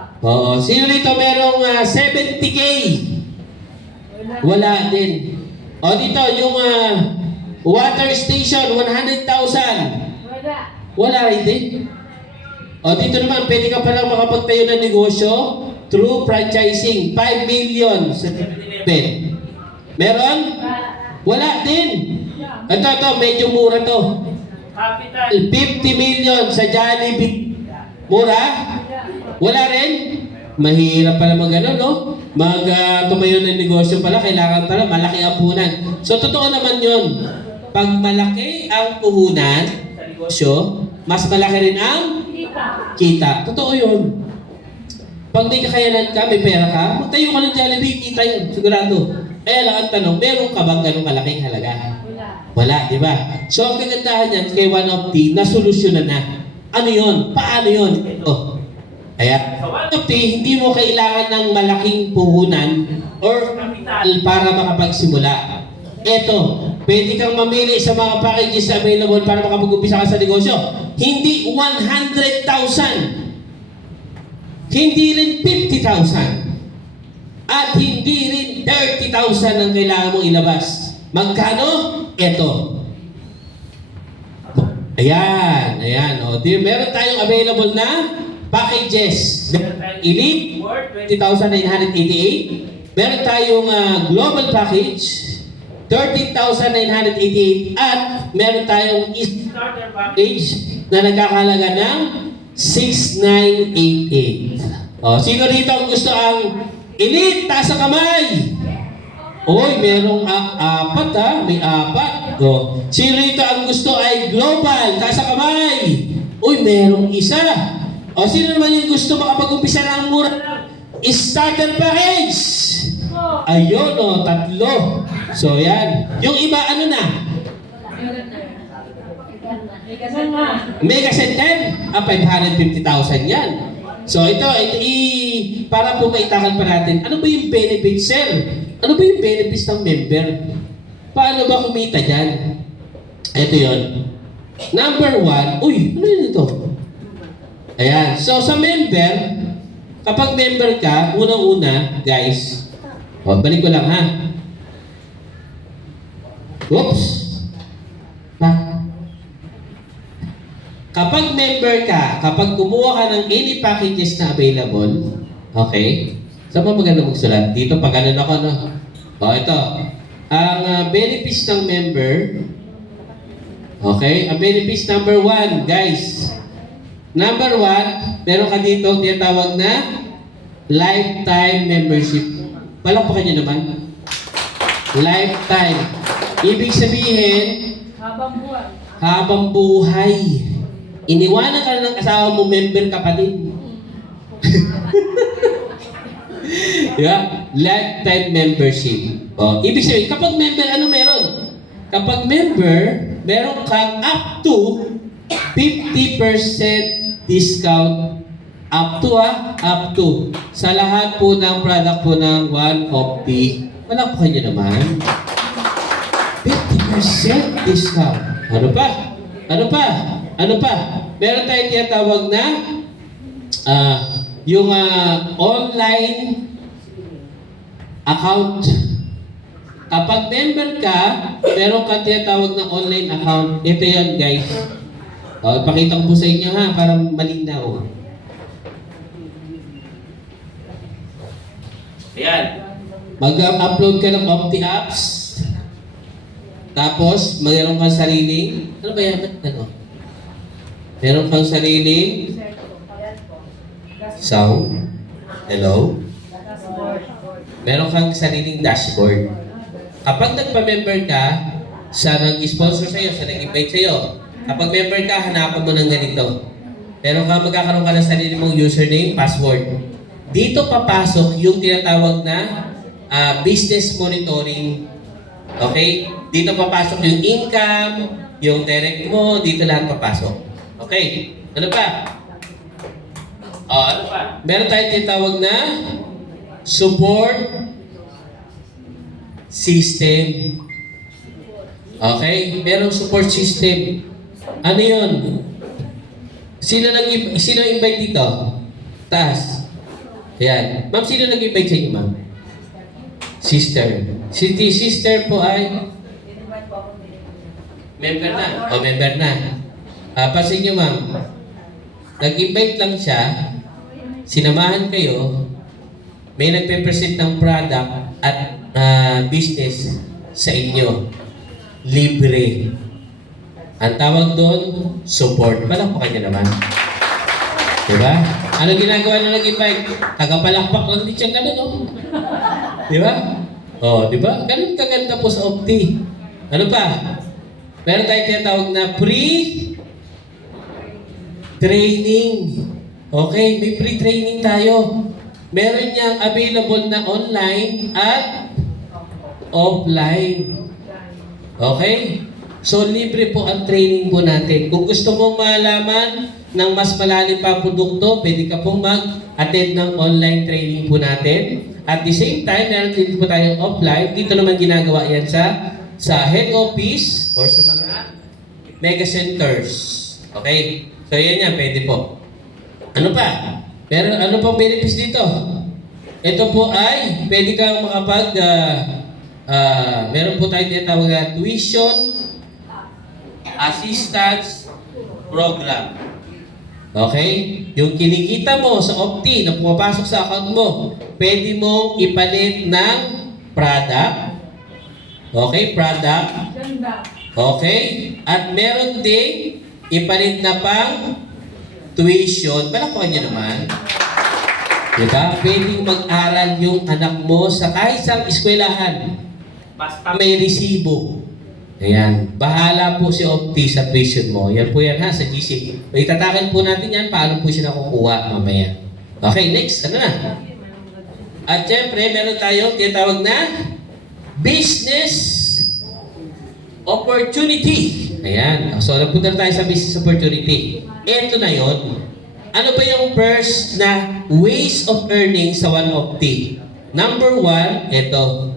Sino dito merong 70K? Wala din. Dito yung water station, 100,000. Wala. Wala rin din. Dito naman, pwede ka palang makapagtayo ng negosyo through franchising. 5 million sa 7-Eleven. Meron? Wala din. Ito, medyo mura to. Capital, 50 million sa Jollibee. Mura? Wala rin? Mahirap pala mag-ano, no? Tumayo ng negosyo pala, kailangan pala malaki ang puhunan. So, totoo naman yun. Pag malaki ang puhunan sa negosyo, mas malaki rin ang kita. Totoo yun. Pag may kakayanan ka, may pera ka, magtayo ka ng Jollibee, kita yun. Sigurado. Kaya lang ang tanong, meron ka bang ganong malaking halaga? Wala, di ba? So, ang kagandahan yan, kay one of the, nasolusyonan na. Ano yun? Paano yun? Ito. Kaya, sa one of the, hindi mo kailangan ng malaking puhunan or capital para makapagsimula. Ito, pwede kang mamili sa mga packages na available para makapag-umpisa ka sa negosyo. Hindi 100,000. Hindi rin 50,000. At hindi rin 30,000 ang kailangan mong ilabas. Magkano? Ito. Ayan. Meron tayong available na packages. Meron tayong Elite for 20,988. Meron tayong Global Package, 13,988. At meron tayong Starter Package na nagkakalaga ng 6,988. O, sino rito ang gusto ang Elite? Taas ang kamay! Oy, merong apat ha, may apat. O, sino rito ang gusto ay Global? Taas ang kamay! Uy, merong isa. O, sino naman yung gusto makapag-umpisa ng mura ng Starter Package? Ayun o, 3. So, yan. Yung iba, ano na? Mega Set 10? 550,000 yan. So ito para po maitakan pa natin, ano ba yung benefits, sir? Ano ba yung benefits ng member? Paano ba kumita dyan? Ito yon. Number 1, uy, ano yun ito? Ayan, so sa member, kapag member ka, unang-una, guys, balik ko lang ha. Oops! Kapag member ka, kapag kumuha ka ng any packages na available, okay? Saan ba maganda magsulat? Dito, pag ganun ako, no? O, ito. Ang benefits ng member, okay? Ang benefits number 1, guys. Number 1, meron ka dito tinatawag na lifetime membership. Palakpakan nyo naman. Lifetime. Ibig sabihin, habang buhay. Iniwanan ka ng asawa mo, member ka pa din. Diba? Lifetime membership. O, ibig sabihin, kapag member, ano meron? Kapag member, meron kang up to 50% discount. Up to. Sa lahat po ng product po ng One of the, wala po kayo naman. 50% discount. Ano pa? Meron tayong tinatawag na yung online account. Kapag member ka, meron kang tinatawag na online account. Ito yan, guys. Ipakita ko po sa inyo ha, para malinaw. Ayan. Mag-upload ka ng Opti apps. Tapos, mayroon kang sariling, ano ba yan? Meron kang sariling sound. Hello? Meron kang sariling dashboard. Kapag nagpa-member ka, sa nag-sponsor sa'yo, sa nag-invite sa'yo, kapag member ka, hanapan mo ng ganito. Magkakaroon ka ng sarili mong username, password. Dito papasok yung tinatawag na business monitoring. Okay? Dito papasok yung income, yung direct mo, dito lahat papasok. Okay? Ano pa? Ano pa? Meron tayong tinatawag na support system. Okay? Merong support system. Ano yun? Sino invite dito? Taas. Ayan. Ma'am, sino nag-invite sa inyo, ma'am? Sister. Si sister po ay member na. O, member na. Pasin nyo, ma'am. Nag-invite lang siya. Sinamahan kayo. May nagpe-present ng product at business sa inyo. Libre. Ang tawag doon, support. Palakpakan niya naman. Diba? Ano ginagawa na nag-invite? Tagapalakpak lang din siya ganun, oh. Diba? Oh, diba? Ganun kaganda po sa Opti. Ano pa? Meron tayong tinatawag na pre-training. Okay, may pre-training tayo. Meron niyang available na online at offline. Okay? So, libre po ang training po natin. Kung gusto mong malaman ng mas malalim pa ang produkto, pwede ka pong mag-attend ng online training po natin. At the same time, meron din po tayong offline. Dito naman ginagawa yan sa head office or sa mga mega centers. Okay? So, yan yan. Pwede po. Ano pa? Pero ano pang benefits dito? Ito po ay pwede kang meron po tayong tinatawag na tuition assistance program. Okay? Yung kinikita mo sa Opti na pumapasok sa account mo, pwede mong ipalit ng product. Okay? Product. Ganda. Okay? At meron ding ipalit na pang tuition. Palakpakan nyo naman. Diba? Pwedeng mag-aral yung anak mo sa kahit isang eskwelahan. Basta may resibo. Ayan. Bahala po si Opti sa tuition mo. Yan po yan ha, sa GC. Itatakan po natin yan, paano po siya nakukuha mamaya. Okay, next. Ano na? At syempre, meron tayong tinatawag na business opportunity. Ayan. So, napunta na tayo sa business opportunity. Ito na yon. Ano ba yung first na ways of earning sa OneOpti? Number one, ito.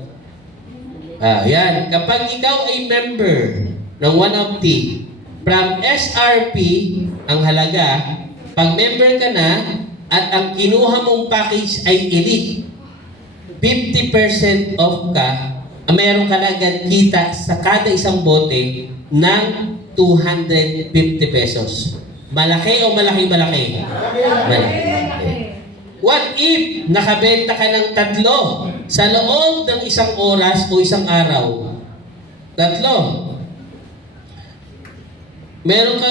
Yan. Kapag ikaw ay member ng OneOpti, from SRP, ang halaga, pag member ka na, at ang kinuha mong package ay elite, 50% off ka, meron ka na agad kita sa kada isang bote ng 250 pesos. Malaki o malaki? Malaki. What if nakabenta ka ng 3 sa loob ng isang oras o isang araw? 3. Meron ka,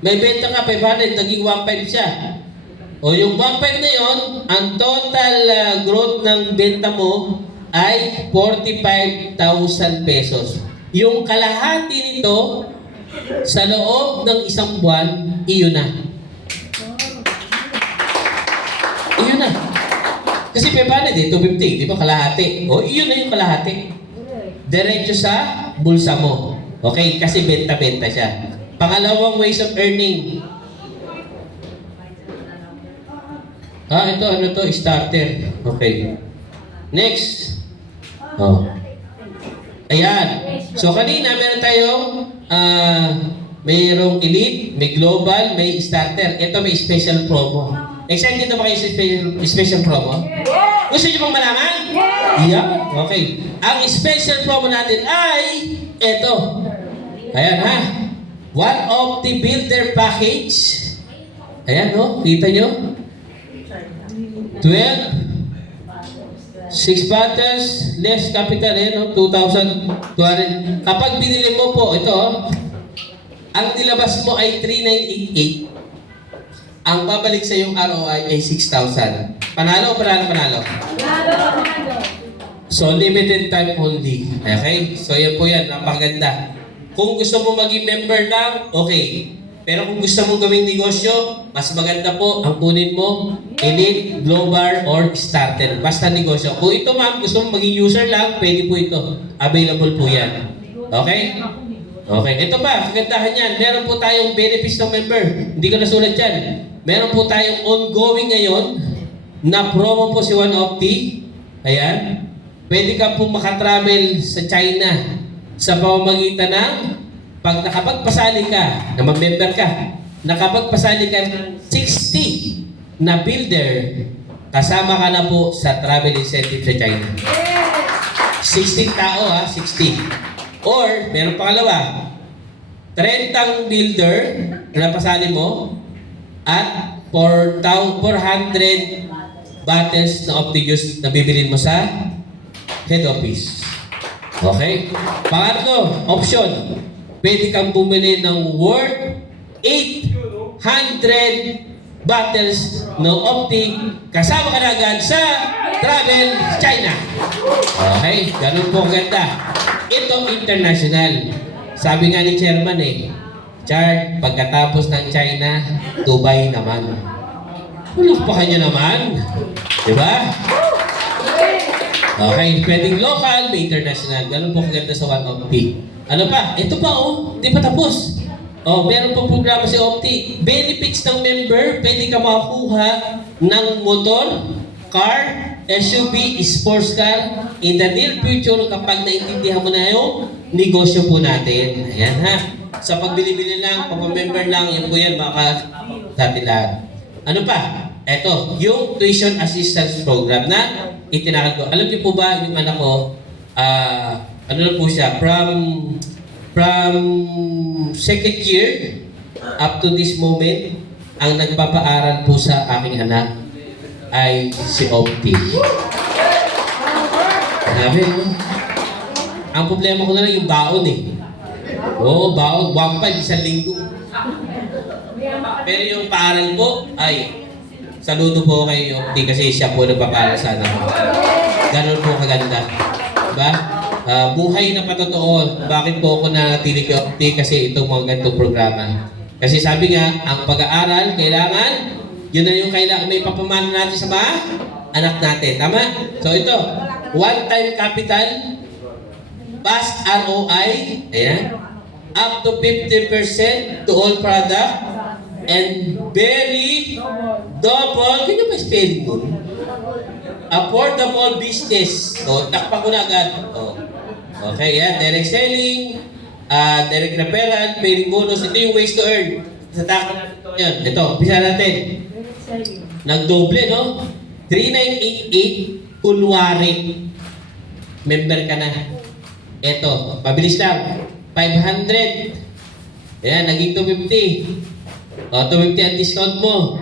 may benta ka 500, naging 1.5 siya. O yung 1.5 na yon, ang total growth ng benta mo ay 45,000 pesos. Yung kalahati nito, sa loob ng isang buwan, iyon na. Iyon na. Kasi 500 eh, 250, di ba kalahati? O iyon na yung kalahati. Diretso sa bulsa mo. Okay, kasi benta-benta siya. Pangalawang ways of earning. Ito, ano to? Starter. Okay. Next. Ayan. So, kanina meron tayong mayroong elite, may global, may starter. Ito may special promo. Excited na ba kayo sa special promo? Gusto niyo pang malaman? Yeah. Okay. Ang special promo natin ay ito. Ayan ha. OneOpti Builder Package. Ayan no. Kita nyo? 12. 6 bottles, less capital, no? 2,200. Kapag binili mo po, ito, ang nilabas mo ay 3,988. Ang babalik sa yung ROI ay 6,000. Panalo o panalo? Panalo. So, limited time only. Okay? So, yan po yan. Napakaganda. Kung gusto mo maging member lang, okay. Pero kung gusto mong gawing negosyo, mas maganda po ang kunin mo, elite, global, or starter. Basta negosyo. Kung ito ma'am, gusto mong maging user lang, pwede po ito. Available po yan. Okay? Okay. Ito pa, kagandahan yan. Meron po tayong benefits ng member. Hindi ko nasulat yan. Meron po tayong ongoing ngayon na promo po si OneOpti. Ayan. Pwede ka po makatravel sa China sa pamamagitan ng pag nakapagpasali ka, na mag-member ka, nakapagpasali ka ng 60 na builder, kasama ka na po sa travel incentive sa China. 60 tao ha, 60. Or, meron pangalawa, 30 builder na napasali mo at 400 bottles na Opti-Juice na bibilin mo sa head office. Okay? Pangatlo, option. Pwede kang bumili ng worth 800 bottles ng Opti. Kasama ka na agad sa Travel China. Okay? Ganun po ganda. Ito international. Sabi nga ni chairman Chart, pagkatapos ng China, Dubai naman. Palakpakan nyo naman. Diba? Okay, pwedeng local, may international. Ganun po kaganda sa OneOpti. Ano pa? Ito pa di pa tapos. Meron pang programa si Opti. Benefits ng member, pwede ka makakuha ng motor, car, SUV, sports car. In the near future, kapag naintindihan mo na yung negosyo po natin. Ayan ha. Sa pagbili-bili lang, pag-member lang, yan po yan, baka dati lahat. Ano pa? Ito, yung tuition assistance program na itinakal ko. Alam niyo po ba, yung anak ko, ano na po siya, from second year up to this moment, ang nagpapaaral po sa aking anak ay si Opti. Sabi, no? Ang problema ko na lang yung baon eh. Oo, baon. 1.5 isang linggo. Pero yung paaral po ay saludo po kay Opti kasi siya po nagpapaaral sa anak ko. Ganun po kaganda. Diba? Buhay na patotoo. Bakit po ako nanatili kay Opti? Kasi itong mga ganitong programa. Kasi sabi nga, ang pag-aaral, kailangan, yun na yung kailangan, may papamana natin sa mga anak natin. Tama? So ito, one-time capital, fast ROI, ayan, up to 50% to all product, and very double, ganyan ba spelling mo? Affordable business. So, takpa ko na agad. Oh. Okay, yan. Direct selling, direct referral, paying bonus. Ito yung ways to earn. Sa takpa natin ito. Yan. Ito, umpisa natin. Nagdoble, no? 3988, kunwari. Member ka na. Ito, pabilis lang. 500. Ayan, naging 250. O, 250 ang discount mo.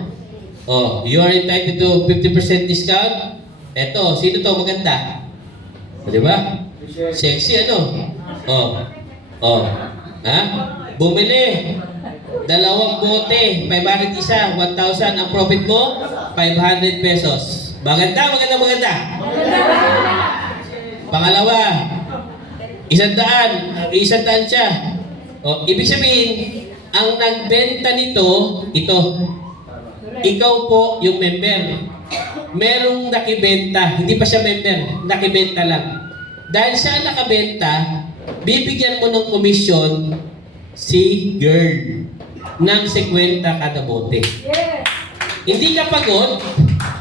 O, you are entitled to 50% discount. Ito, sino to maganda? Di ba? Sexy, ano? O, ha? Bumili. 2 bote, 500 isa, 1,000 ang profit mo, 500 pesos. Maganda. Pangalawa, 100 siya. O, ibig sabihin, ang nagbenta nito, ito. Ikaw po yung member. Merong nakibenta, hindi pa siya member, nakibenta lang. Dahil siya nakabenta, bibigyan mo ng komisyon si girl ng 50 kada bote. Yes! Hindi ka pagod,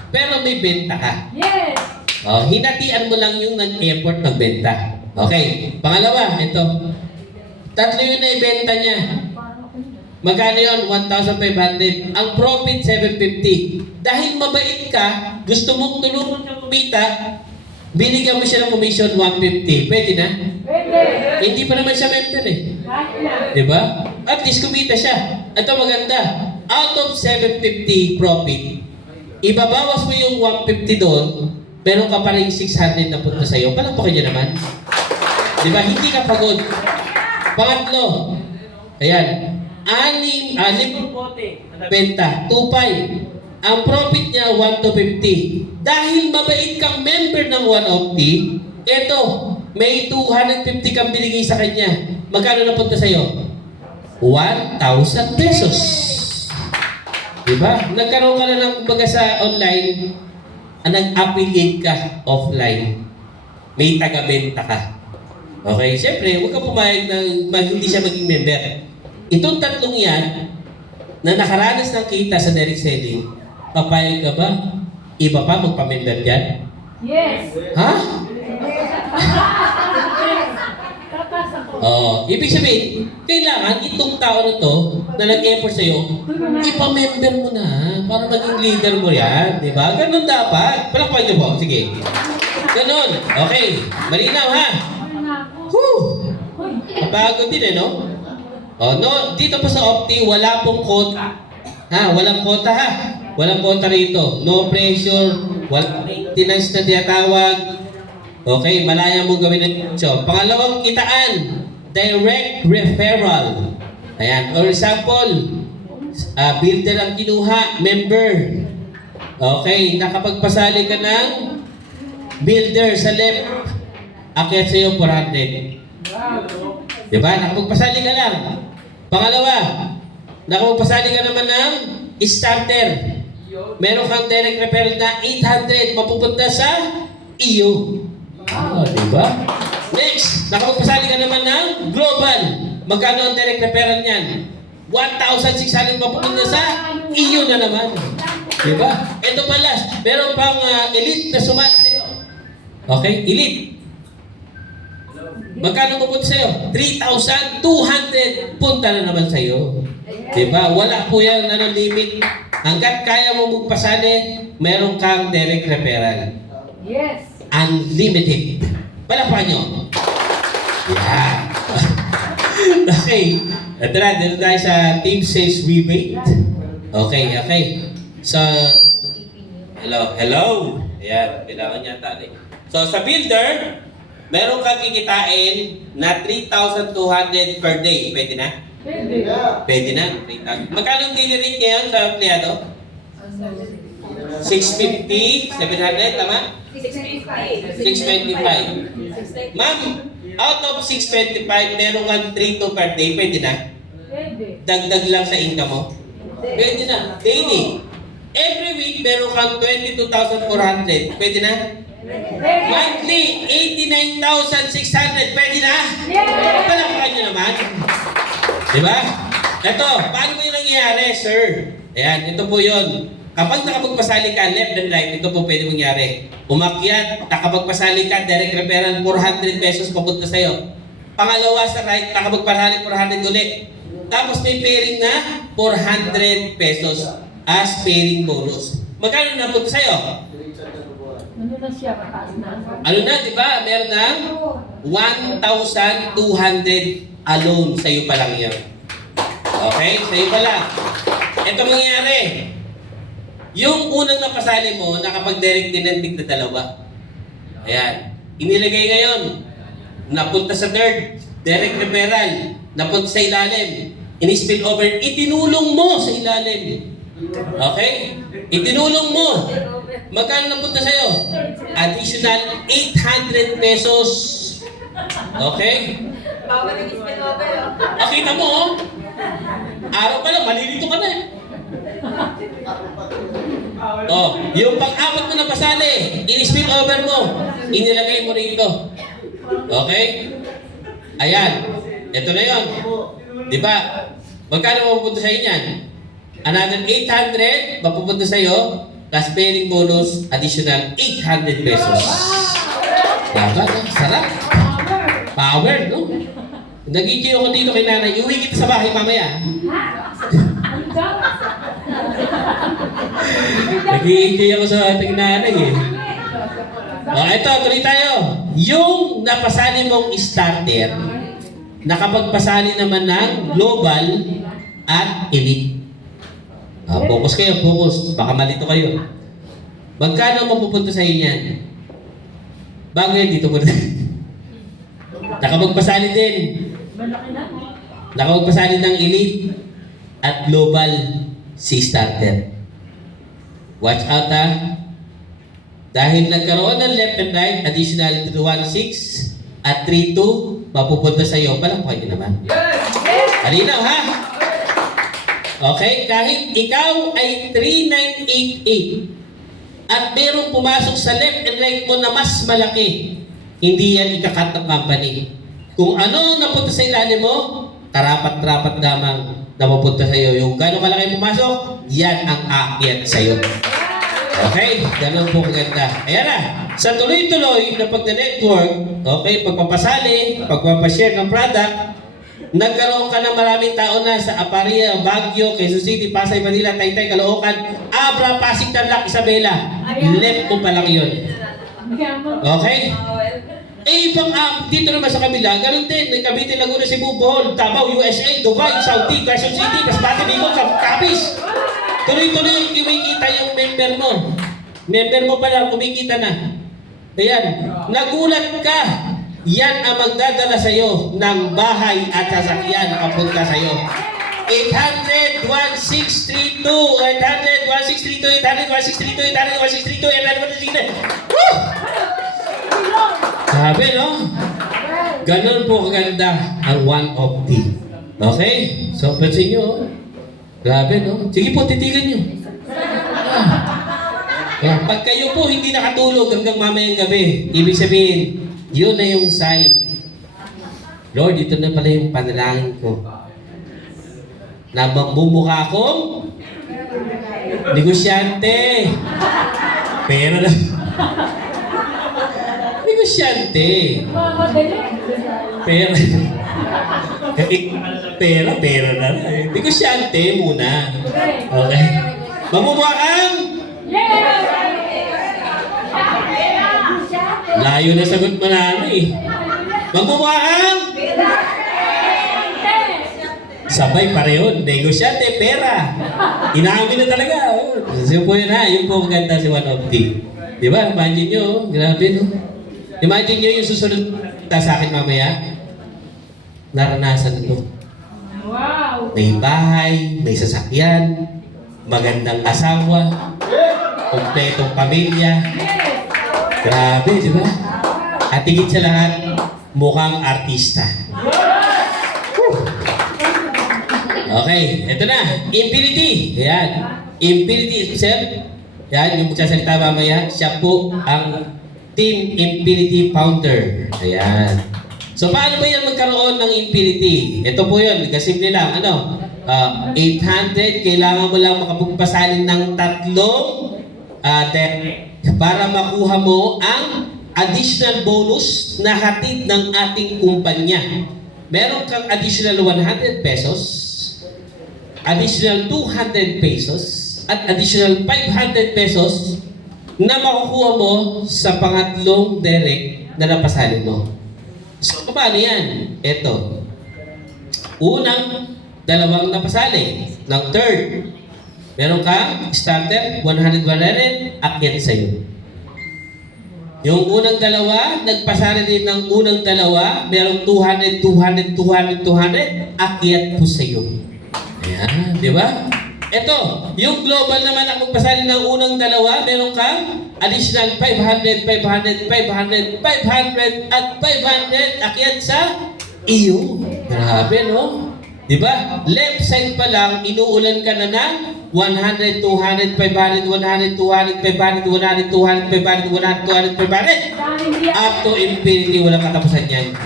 pero may benta ka. Yes! Oh, hinatian mo lang yung nag-effort magbenta. Okay, pangalawa, ito. 3 yung naibenta niya. Magkano yun? 1,500. Ang profit, 750. Dahil mabait ka, gusto mong tulungan ng kumita, binigyan mo siya ng commission 150. Pwede na? Pwede! Hindi pa naman siya member eh. Kahit na. Diba? At least kumita siya. Ito maganda. Out of 750 profit, ibabawas mo yung 150 doon, meron ka pa rin 600 na punta sa'yo. Palakpakan niyo naman. Diba? Hindi ka pagod. Pangatlo, ayan, anim bote, benta, 2.5. Ang profit niya, 1 to 50. Dahil mabait kang member ng 150, eto, may 250 kang binigay sa kanya. Magkano na punta sa'yo? 1,000 pesos. Diba? Nagkaroon ka na ng kumbaga sa online, nag-affiliate ka offline. May taga-benta ka. Okay? Siyempre, huwag ka pumayag na hindi siya maging member. Itong tatlong yan, na nakaranas ng kita sa direct selling, papayag ka ba? Iba pa magpa-member dyan? Yes! Ha? Tatas ako. Ibig sabihin, kailangan itong tao na to, na nag-effort sa'yo, ipa-member mo na, para maging leader mo yan. Diba? Ganun dapat. Palakpan niyo po. Sige. Ganun. Okay. Malinaw ha? Whew! Kapagod din no? No, dito po sa Opti, wala pong quota. Walang quota ha. Walang quota rito. No pressure, walang maintenance na tinatawag. Okay, malaya mo gawin ng job. Pangalawang kitaan, direct referral. Ayan, for example, builder ang kinuha, member. Okay, nakapagpasali ka ng builder sa left, akyat sa'yo 400. Diba? Nakapagpasali ka lang. Pangalawa, nakapagpasali ka naman ng starter. Meron kang direct referral na 800 mapupunta sa iyo. Diba? Next, nakapagpasali ka naman ng global. Magkano ang direct referral niyan? 1,600 mapupunta sa iyo na naman. Diba? Ito pa last, meron pang elite na sumali sa'yo. Okay? Elite. Magkano pupunta sa'yo? 3,200 punta na naman sa'yo. Diba? Wala po yan limit. Hanggat kaya mo magpasali, meron kang direct referral. Yes! Unlimited. Palakpakan nyo. Yeah. Okay. Ito na, dito tayo sa Team Sales Rebate. Okay. So, hello. Ayan, kailangan niya tali. So, sa builder, meron kang kikitain na 3,200 per day. Pwede na? Pwede. Pwede na. 3,000. Magkano yung daily rate ngayon sa empleyado? 650, 700, tama? 625. Ma'am, out of 625, meron kang 3,200 per day. Pwede na? Pwede. Dagdag lang sa income mo? Pwede na. Daily. Every week, meron kang 22,400. Pwede na? Pwede. Monthly, 89,600. Pwede na? Yeah! Palakpakan nyo naman. Diba? Ito, paano mo yung nangyayari, sir? Ayan, ito po yun. Kapag nakapagpasali ka, left and right, ito po pwede mangyari. Umakyat, nakapagpasali ka, direct referral, 400 pesos papunta sa'yo. Pangalawa sa right, nakapagpasali, 400 ulit. Tapos may pairing na 400 pesos as pairing bonus. Magkano na punta sa'yo? Ano na siya, kataas na? Ano na, di ba? Meron ng 1,200 alone sa'yo pa lang yan. Okay? Sa'yo pa lang. Ito mangyayari. Yung unang napasali mo, nakapag-direct din ng tig na dalawa. Ayan. Inilagay ngayon. Napunta sa third. Direct referral. Napunta sa ilalim. In-spill over. Itinulong mo sa ilalim. Okay? Itinulong mo. Magkano napunta sa'yo? Additional 800 pesos. Okay? Nakita mo, oh. Araw pa lang, malilito ka na eh. Oh, yung pang-apat mo na pasali, in-spill over mo, inilagay mo rito. Okay? Ayan. Ito na yun. Di ba? Magkano mapupunta sa'yo yan? Another 800, mapupunta sa'yo, plus pairing bonus, additional 800 pesos. Dapat, no? Sarap. Power, no? Nag-enjoy ako dito kay nanay. Iuwi kita sa bahay mamaya. Nag-enjoy ako sa ating nanay eh. O, ito, tuloy tayo. Yung napasali mong starter, nakapagpasali naman ng global at elite. Focus kayo, focus. Baka malito kayo. Magkano mapupunta sa inyo yan? Bago yan, dito muna. Nakapagpasali din. Malaki na. Nakapagpasali ng elite at global si starter. Watch out ha. Dahil nagkaroon ng left and right, additional 1,600 at 3,200, mapupunta sa iyo. Palakpakan nyo naman. Halinaw ha. Okay, kahit ikaw ay 3,988 at merong pumasok sa left and right mo na mas malaki, hindi yan ikakat ng company. Kung ano napunta sa ilalim mo, karapat-rapat lamang na mapunta sa iyo. Yung gano'ng kalaki pumasok, yan ang aakyat sa iyo. Okay? Ganun po kaganda. Ayan na. Sa tuloy-tuloy na pagna-network, okay, pagpapasali, pagpapashare ng product, nagkaroon ka ng maraming tao na sa Aparia, Baguio, Quezon City, Pasay, Manila, Taytay, Caloocan, Abra, Pasig, Tarlac, Isabela. Left mo pa lang yun. Okay? Eh, dito naman sa kabila, ganun din. May Cavite, Laguna, Cebu, Bohol, Davao, USA, Dubai, Saudi, Quezon City, Masbate, Bicol, Capiz. Tuloy-tuloy yung kumikita yung member mo. Member mo pala, kumikita na. Ayan. Nagulat ka. Yan ang magdadala sa'yo ng bahay at sasakyan papunta sa'yo. 800, 1632, 800, 1632, 800, 1632, 800, 1632, 800, 1632. Woo! Sabi, no? Ganon po kaganda ang one of the. Okay? So, pansin nyo. Grabe, no? Sige po, titigan nyo. Pag kayo po hindi nakatulog hanggang mamayang gabi, ibig sabihin, yun na yung sign. Lord, ito na pala yung panalangin ko. Na mamumukha akong negosyante. Pera na. Negosyante. Pera. Pera na. Negosyante muna. Okay. Mamumukha kang? Layo na sagot mo na ano eh. Mamumukha kang? Sabay pareho, negosyante, pera. Inaamin na talaga. Oh. So po yun ha, yun po kaganda si One of T. Di ba? Imagine nyo, oh. Grabe no. Imagine nyo yung susunod na sa akin mamaya. Naranasan ito. Wow! May bahay, may sasakyan, magandang asawa, kompletong pamilya. Grabe, di ba? At higit sa lahat, mukhang artista. Okay, eto na. Infinity. Ayan. Infinity itself. Ayan, yung magsasalita mamaya, siya po ang Team Infinity founder. Ayan. So, paano ba yan magkaroon ng Infinity? Ito po yun, kasimple lang. Ano? 800, kailangan mo lang makapagpasalin ng 3 para makuha mo ang additional bonus na hatid ng ating kumpanya. Meron kang additional 100 pesos, additional 200 pesos, at additional 500 pesos na makukuha mo sa pangatlong direct na napasalin mo. So, paano yan? Ito. Unang 2 napasali ng third. Meron kang starter, 100, akyat sa'yo. Yung unang 2, nagpasali din ng unang 2, merong 200, akyat po sa'yo. Ayan, di ba? Ito, yung global naman ang magpasali ng unang 2, meron kang additional 500, at 500 akyat sa iyo. Grabe, no? Di ba? Left side pa lang, inuulan ka na ng 100, 200, 500, 100, 200, 500, 100, 200, 500, 100, 200, 500. Up to infinity, walang katapusan yan.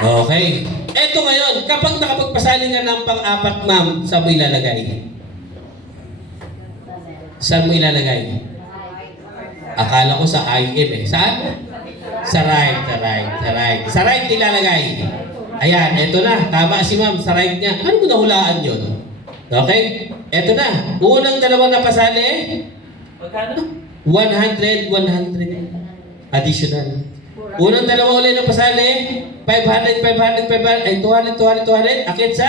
Okay. Ito ngayon, kapag nakapagpasali ka ng pang-4, ma'am, saan mo ilalagay? Saan mo ilalagay? Akala ko sa IM eh. Saan? Sa right. Sa right ilalagay. Ayan, eto na. Tama si ma'am, sa right niya. Ano mo nahulaan yun? Okay? Eto na. Unang 2 na pasali. Magkano? 100. Additional. Unang 2 ulit na pasali. 500. Ay, 200. Akit sa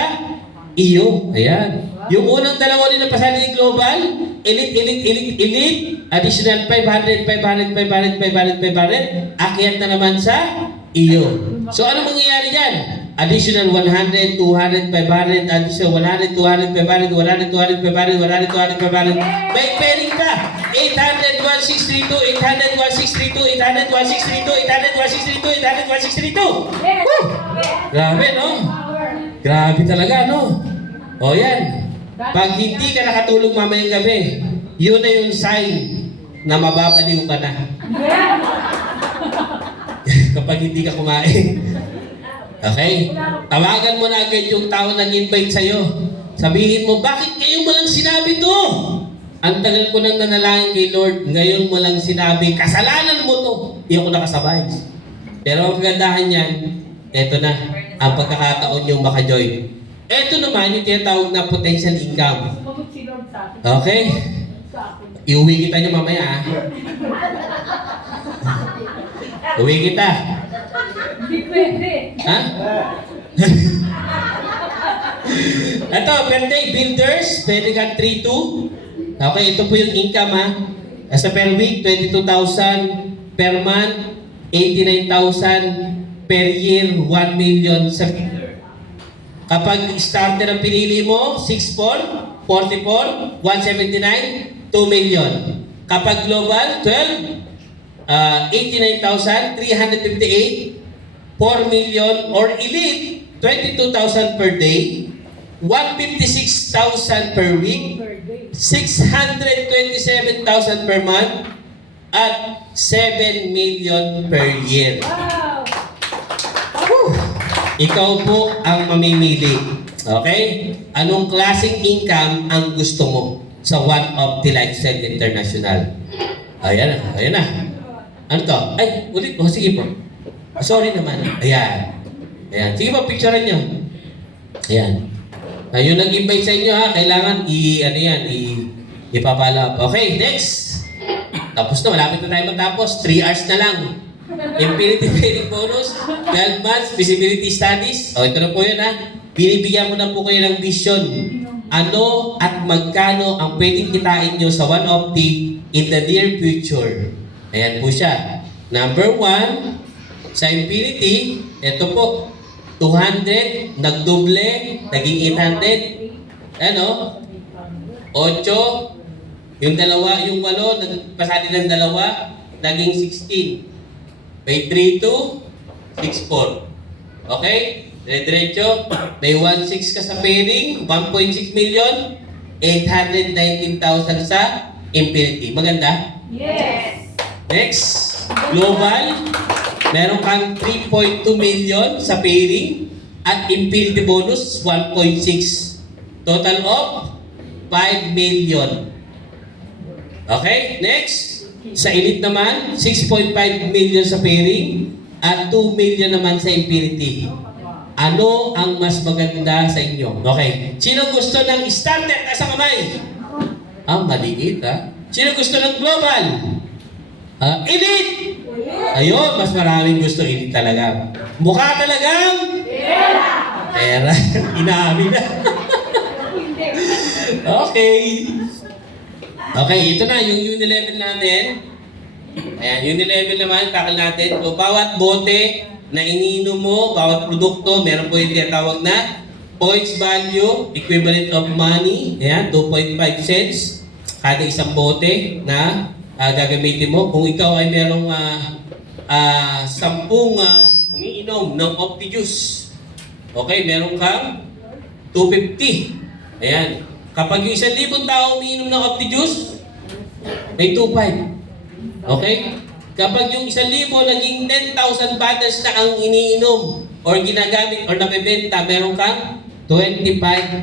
iyo. Ayan. Yung unang 2 ulit na pasali ni Global. Elite. Additional 500. Akyat na naman sa iyo. So, ano mangyayari dyan? Additional 100, 200, 500, additional 100, 200, 500, 100, 200, 500, 100, 200, 500. May pairing ka. 800, 1632, 800, 1632, 800, 1632, 800, 1632, 800, 1632. Woo! Grabe, no? Grabe talaga, no? O yan. Pag hindi ka nakatulog mamayang gabi, yun na yung sign na mababaliw ka na. Kapag hindi ka kumain. Okay? Tawagan mo na agad yung tao nag-invite sa'yo. Sabihin mo, bakit ngayon mo lang sinabi to? Ang tagal ko nang nanalangin kay Lord, ngayon mo lang sinabi, kasalanan mo to. Hindi ako nakasabay. Pero ang kagandahan yan, eto na, ang pagkakataon yung maka-join. Eto naman yung tinatawag na potential income. Okay? Iuwi kita niyo mamaya, ah. Uwi kita. Hindi pwede. Ha? Ito, birthday builders, pwede kang 3-2. Okay, ito po yung income ha. As a per week, 22,000 per month, 89,000 per year, 1 million sa kapag starter ang pinili mo, 6-4, 44, 179, 2 million. Kapag global, 12, 89,358, 4 million, or elite, 22,000 per day, 156,000 per week, 627,000 per month, at 7 million per year. Wow! Whew! Ikaw po ang mamimili. Okay? Anong klaseng income ang gusto mo sa One of the Lifestyle International? Ayan na. Ano to? Ay, ulit. Oh, sige po. Sorry naman. Ayan. Sige po, picturean nyo. Ayan. Yung nag-invite sa inyo ha, kailangan ipapala. Okay, next. Tapos na, malapit na tayo matapos. 3 hours na lang. Infinity Pairing Bonus, 12 months, Visibility Studies. O, ito na po yun ha. binibigyan ko na po kayo ng vision. Ano at magkano ang pwedeng kitain nyo sa One Opti in the near future? Ayan po siya. Number 1, sa Infinity, ito po, 200, nagdoble, naging 800. Ano? 8, yung 8, nagpasali ng 2, naging 16. May 3, 2, 6, 4. Okay? Diretso, may 1.6 ka sa pairing, 1.6 million, 819,000 sa Infinity. Maganda? Yes. Next, Global, meron kang 3.2 million sa pairing at Infinity bonus 1.6. Total of 5 million. Okay, next, sa Elite naman, 6.5 million sa pairing at 2 million naman sa Infinity. Ano ang mas maganda sa inyo? Okay. Sino gusto ng starter? Taas ang kamay. Maliit ha. Sino gusto ng global? Elite! Ayun, mas maraming gusto elite talaga. Mukha talagang? Pera. Inamin na. Okay. Okay, ito na yung Unilevel natin. Ayan, Unilevel naman, takal natin. So, bawat bote na ininom mo, bawat produkto, meron po yung tinatawag na points value, equivalent of money. Ayan, 2.5 cents kada isang bote na gagamitin mo. Kung ikaw ay merong 10 umiinom ng Opti Juice, okay, meron kang 250. Ayan. Kapag yung 1,000 tao umiinom ng Opti Juice, may 2.5. Okay? Kapag yung 1,000 naging 10,000 bottles na ang iniinom or ginagamit or nabebenta, meron kang 25,000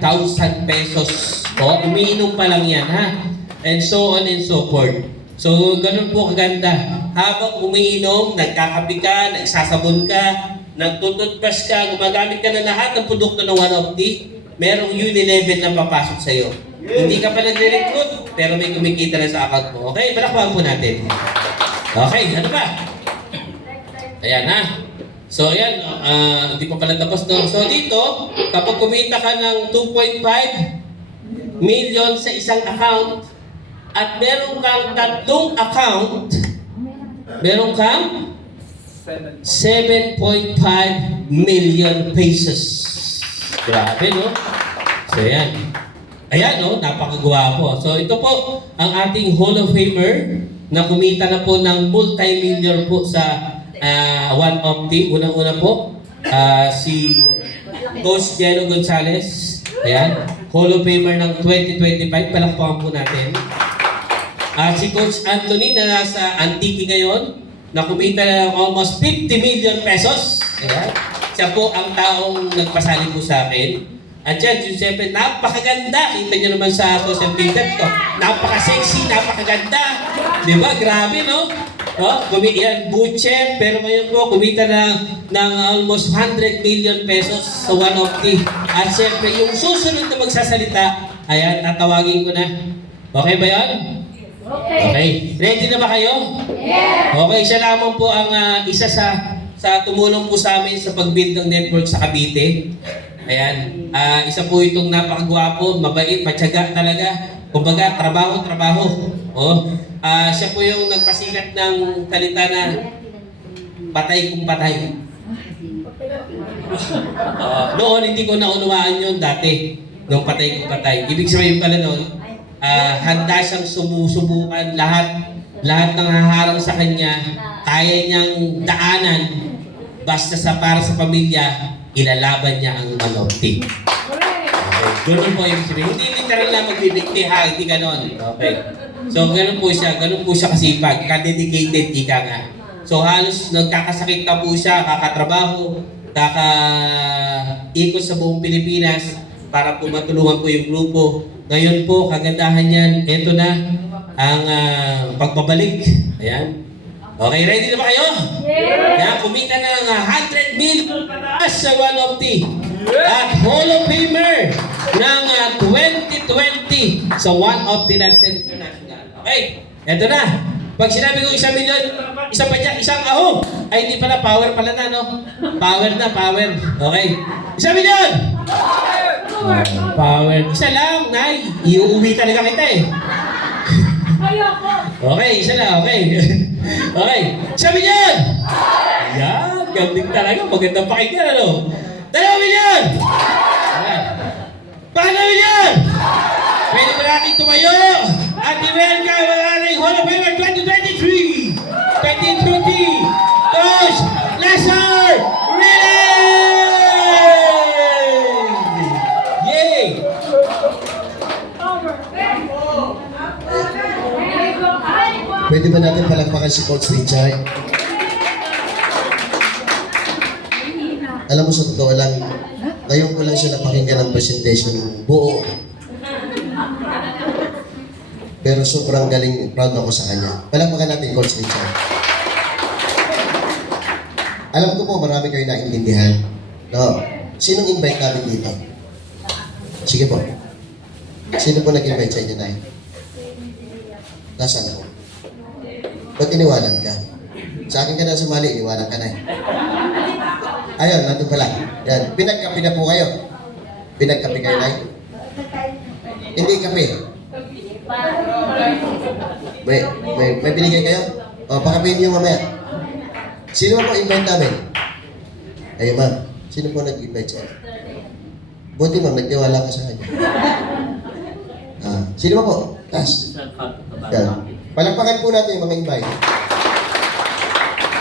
pesos. O, umiinom pa lang yan, ha? And so on and so forth. So, ganun po kaganda. Habang umiinom, nagkakape ka, nagsasabon ka, nagtututbrush ka, gumagamit ka na lahat ng produkto ng One Opti, merong Unilevel na papasok sa'yo. Hindi ka pa nagre-recruit, pero may kumikita na sa account mo. Okay, balakbakan po natin. Okay, ano ba? Ayan ha. So ayan, hindi pa pala tapos no. So dito, kapag kumita ka ng 2.5 million sa isang account at meron kang 3 account, meron kang 7.5 million pesos. Grabe no? So ayan. Ayan no, napakagwapo. So ito po ang ating Hall of Famer na kumita na po ng multi-million po sa One Opti. Unang-una po, si Coach Jeno Gonzalez. Ayan, Hall of Famer ng 2025. Palakpakan po natin. Si Coach Anthony na nasa Antique ngayon, na kumita ng almost 50 million pesos. Ayan. Siya po ang taong nagpasali po sa akin. At yan, siyempre, napakaganda. Kita nyo naman sa social media to. Napaka-sexy, napakaganda. Di ba? Grabe, no? Yan, butcher. Pero ngayon po, kumita ng almost 100 million pesos sa One Opti. At siyempre, yung susunod na magsasalita, ayan, tatawagin ko na. Okay ba yan? Okay. Ready na ba kayo? Yes! Okay, siya lamang po ang isa sa tumulong po sa amin sa pag-build ng network sa Cavite. Ayan, isa po itong napakagwapo, mabait, matyaga talaga. Kumbaga, trabaho. Siya po yung nagpasikat ng talita na patay kung patay. Noon, hindi ko naunawaan yun dati, nung patay kung patay. Ibig sabihin pala noon, handa siyang sumusubukan lahat ng haharang sa kanya, kaya niyang daanan, basta para sa pamilya, ilalaban niya ang One Opti. Okay. Ganun po yung sabihin. Hindi literal na magbibigti ha, hindi ganon. Okay. So, ganun po siya kasipag, ka-dedicated, ika nga. So, halos nagkakasakit na po siya, kakatrabaho, kaka-ikot sa buong Pilipinas para po matulungan po yung grupo. Ngayon po, kagandahan yan, ito na ang pagbabalik. Ayan. Okay, ready na ba kayo? Yes! Yan, kumita na ng 100 million pataas sa One Opti. At Hall of Famer ng 2020 sa One Opti Lifestyle International. Okay, eto na. Pag sinabi ko 1 million, isa pa dyan, isang ahong. Ay, hindi pala, power pala na, no? Power na, power. Okay. 1 million! Power. Isa lang, Nay. Iuwi talaga kita eh. Ayoko. Okay, isa lang, okay. Okay, sabi niyan! Yan, ganding talaga. Magandang pakinggan, ano? 2 milyon! Ayan. 5 milyon! Pwede ba natin tumayo? At i-welcome ang ating Hall of Fame 2023! 2020! Coach Lazar Relay! Yay! Pwede ba natin palakpakan si Coach Richard? Alam mo, sa totoo lang, ngayon ko lang siya napakinggan ng presentation buo. Pero sobrang galing, proud ako sa kanya. Palakpakan natin, Coach Richard. Alam ko po, marami kayo naintindihan. No? Sinong invite namin dito? Sige po. Sino po nag-invite sa inyo, Nay? Nasaan ako? Ba't iniwanan ka? Sa akin ka na sumali, iniwanan ka na eh. Ayun, nandun pala. Yan. Pinagkape na po kayo. Pinagkape kayo, Nay? Hindi kape. May binigay kayo? O, pakapihin niyo mamaya. Sino po invite namin? Ayun, ma'am. Sino po nag-invite sa'yo? Buti, ma'am, nagtiwala ka sa kanya. Sino po? Tas. Yan. Palakpakan po natin yung mga invite.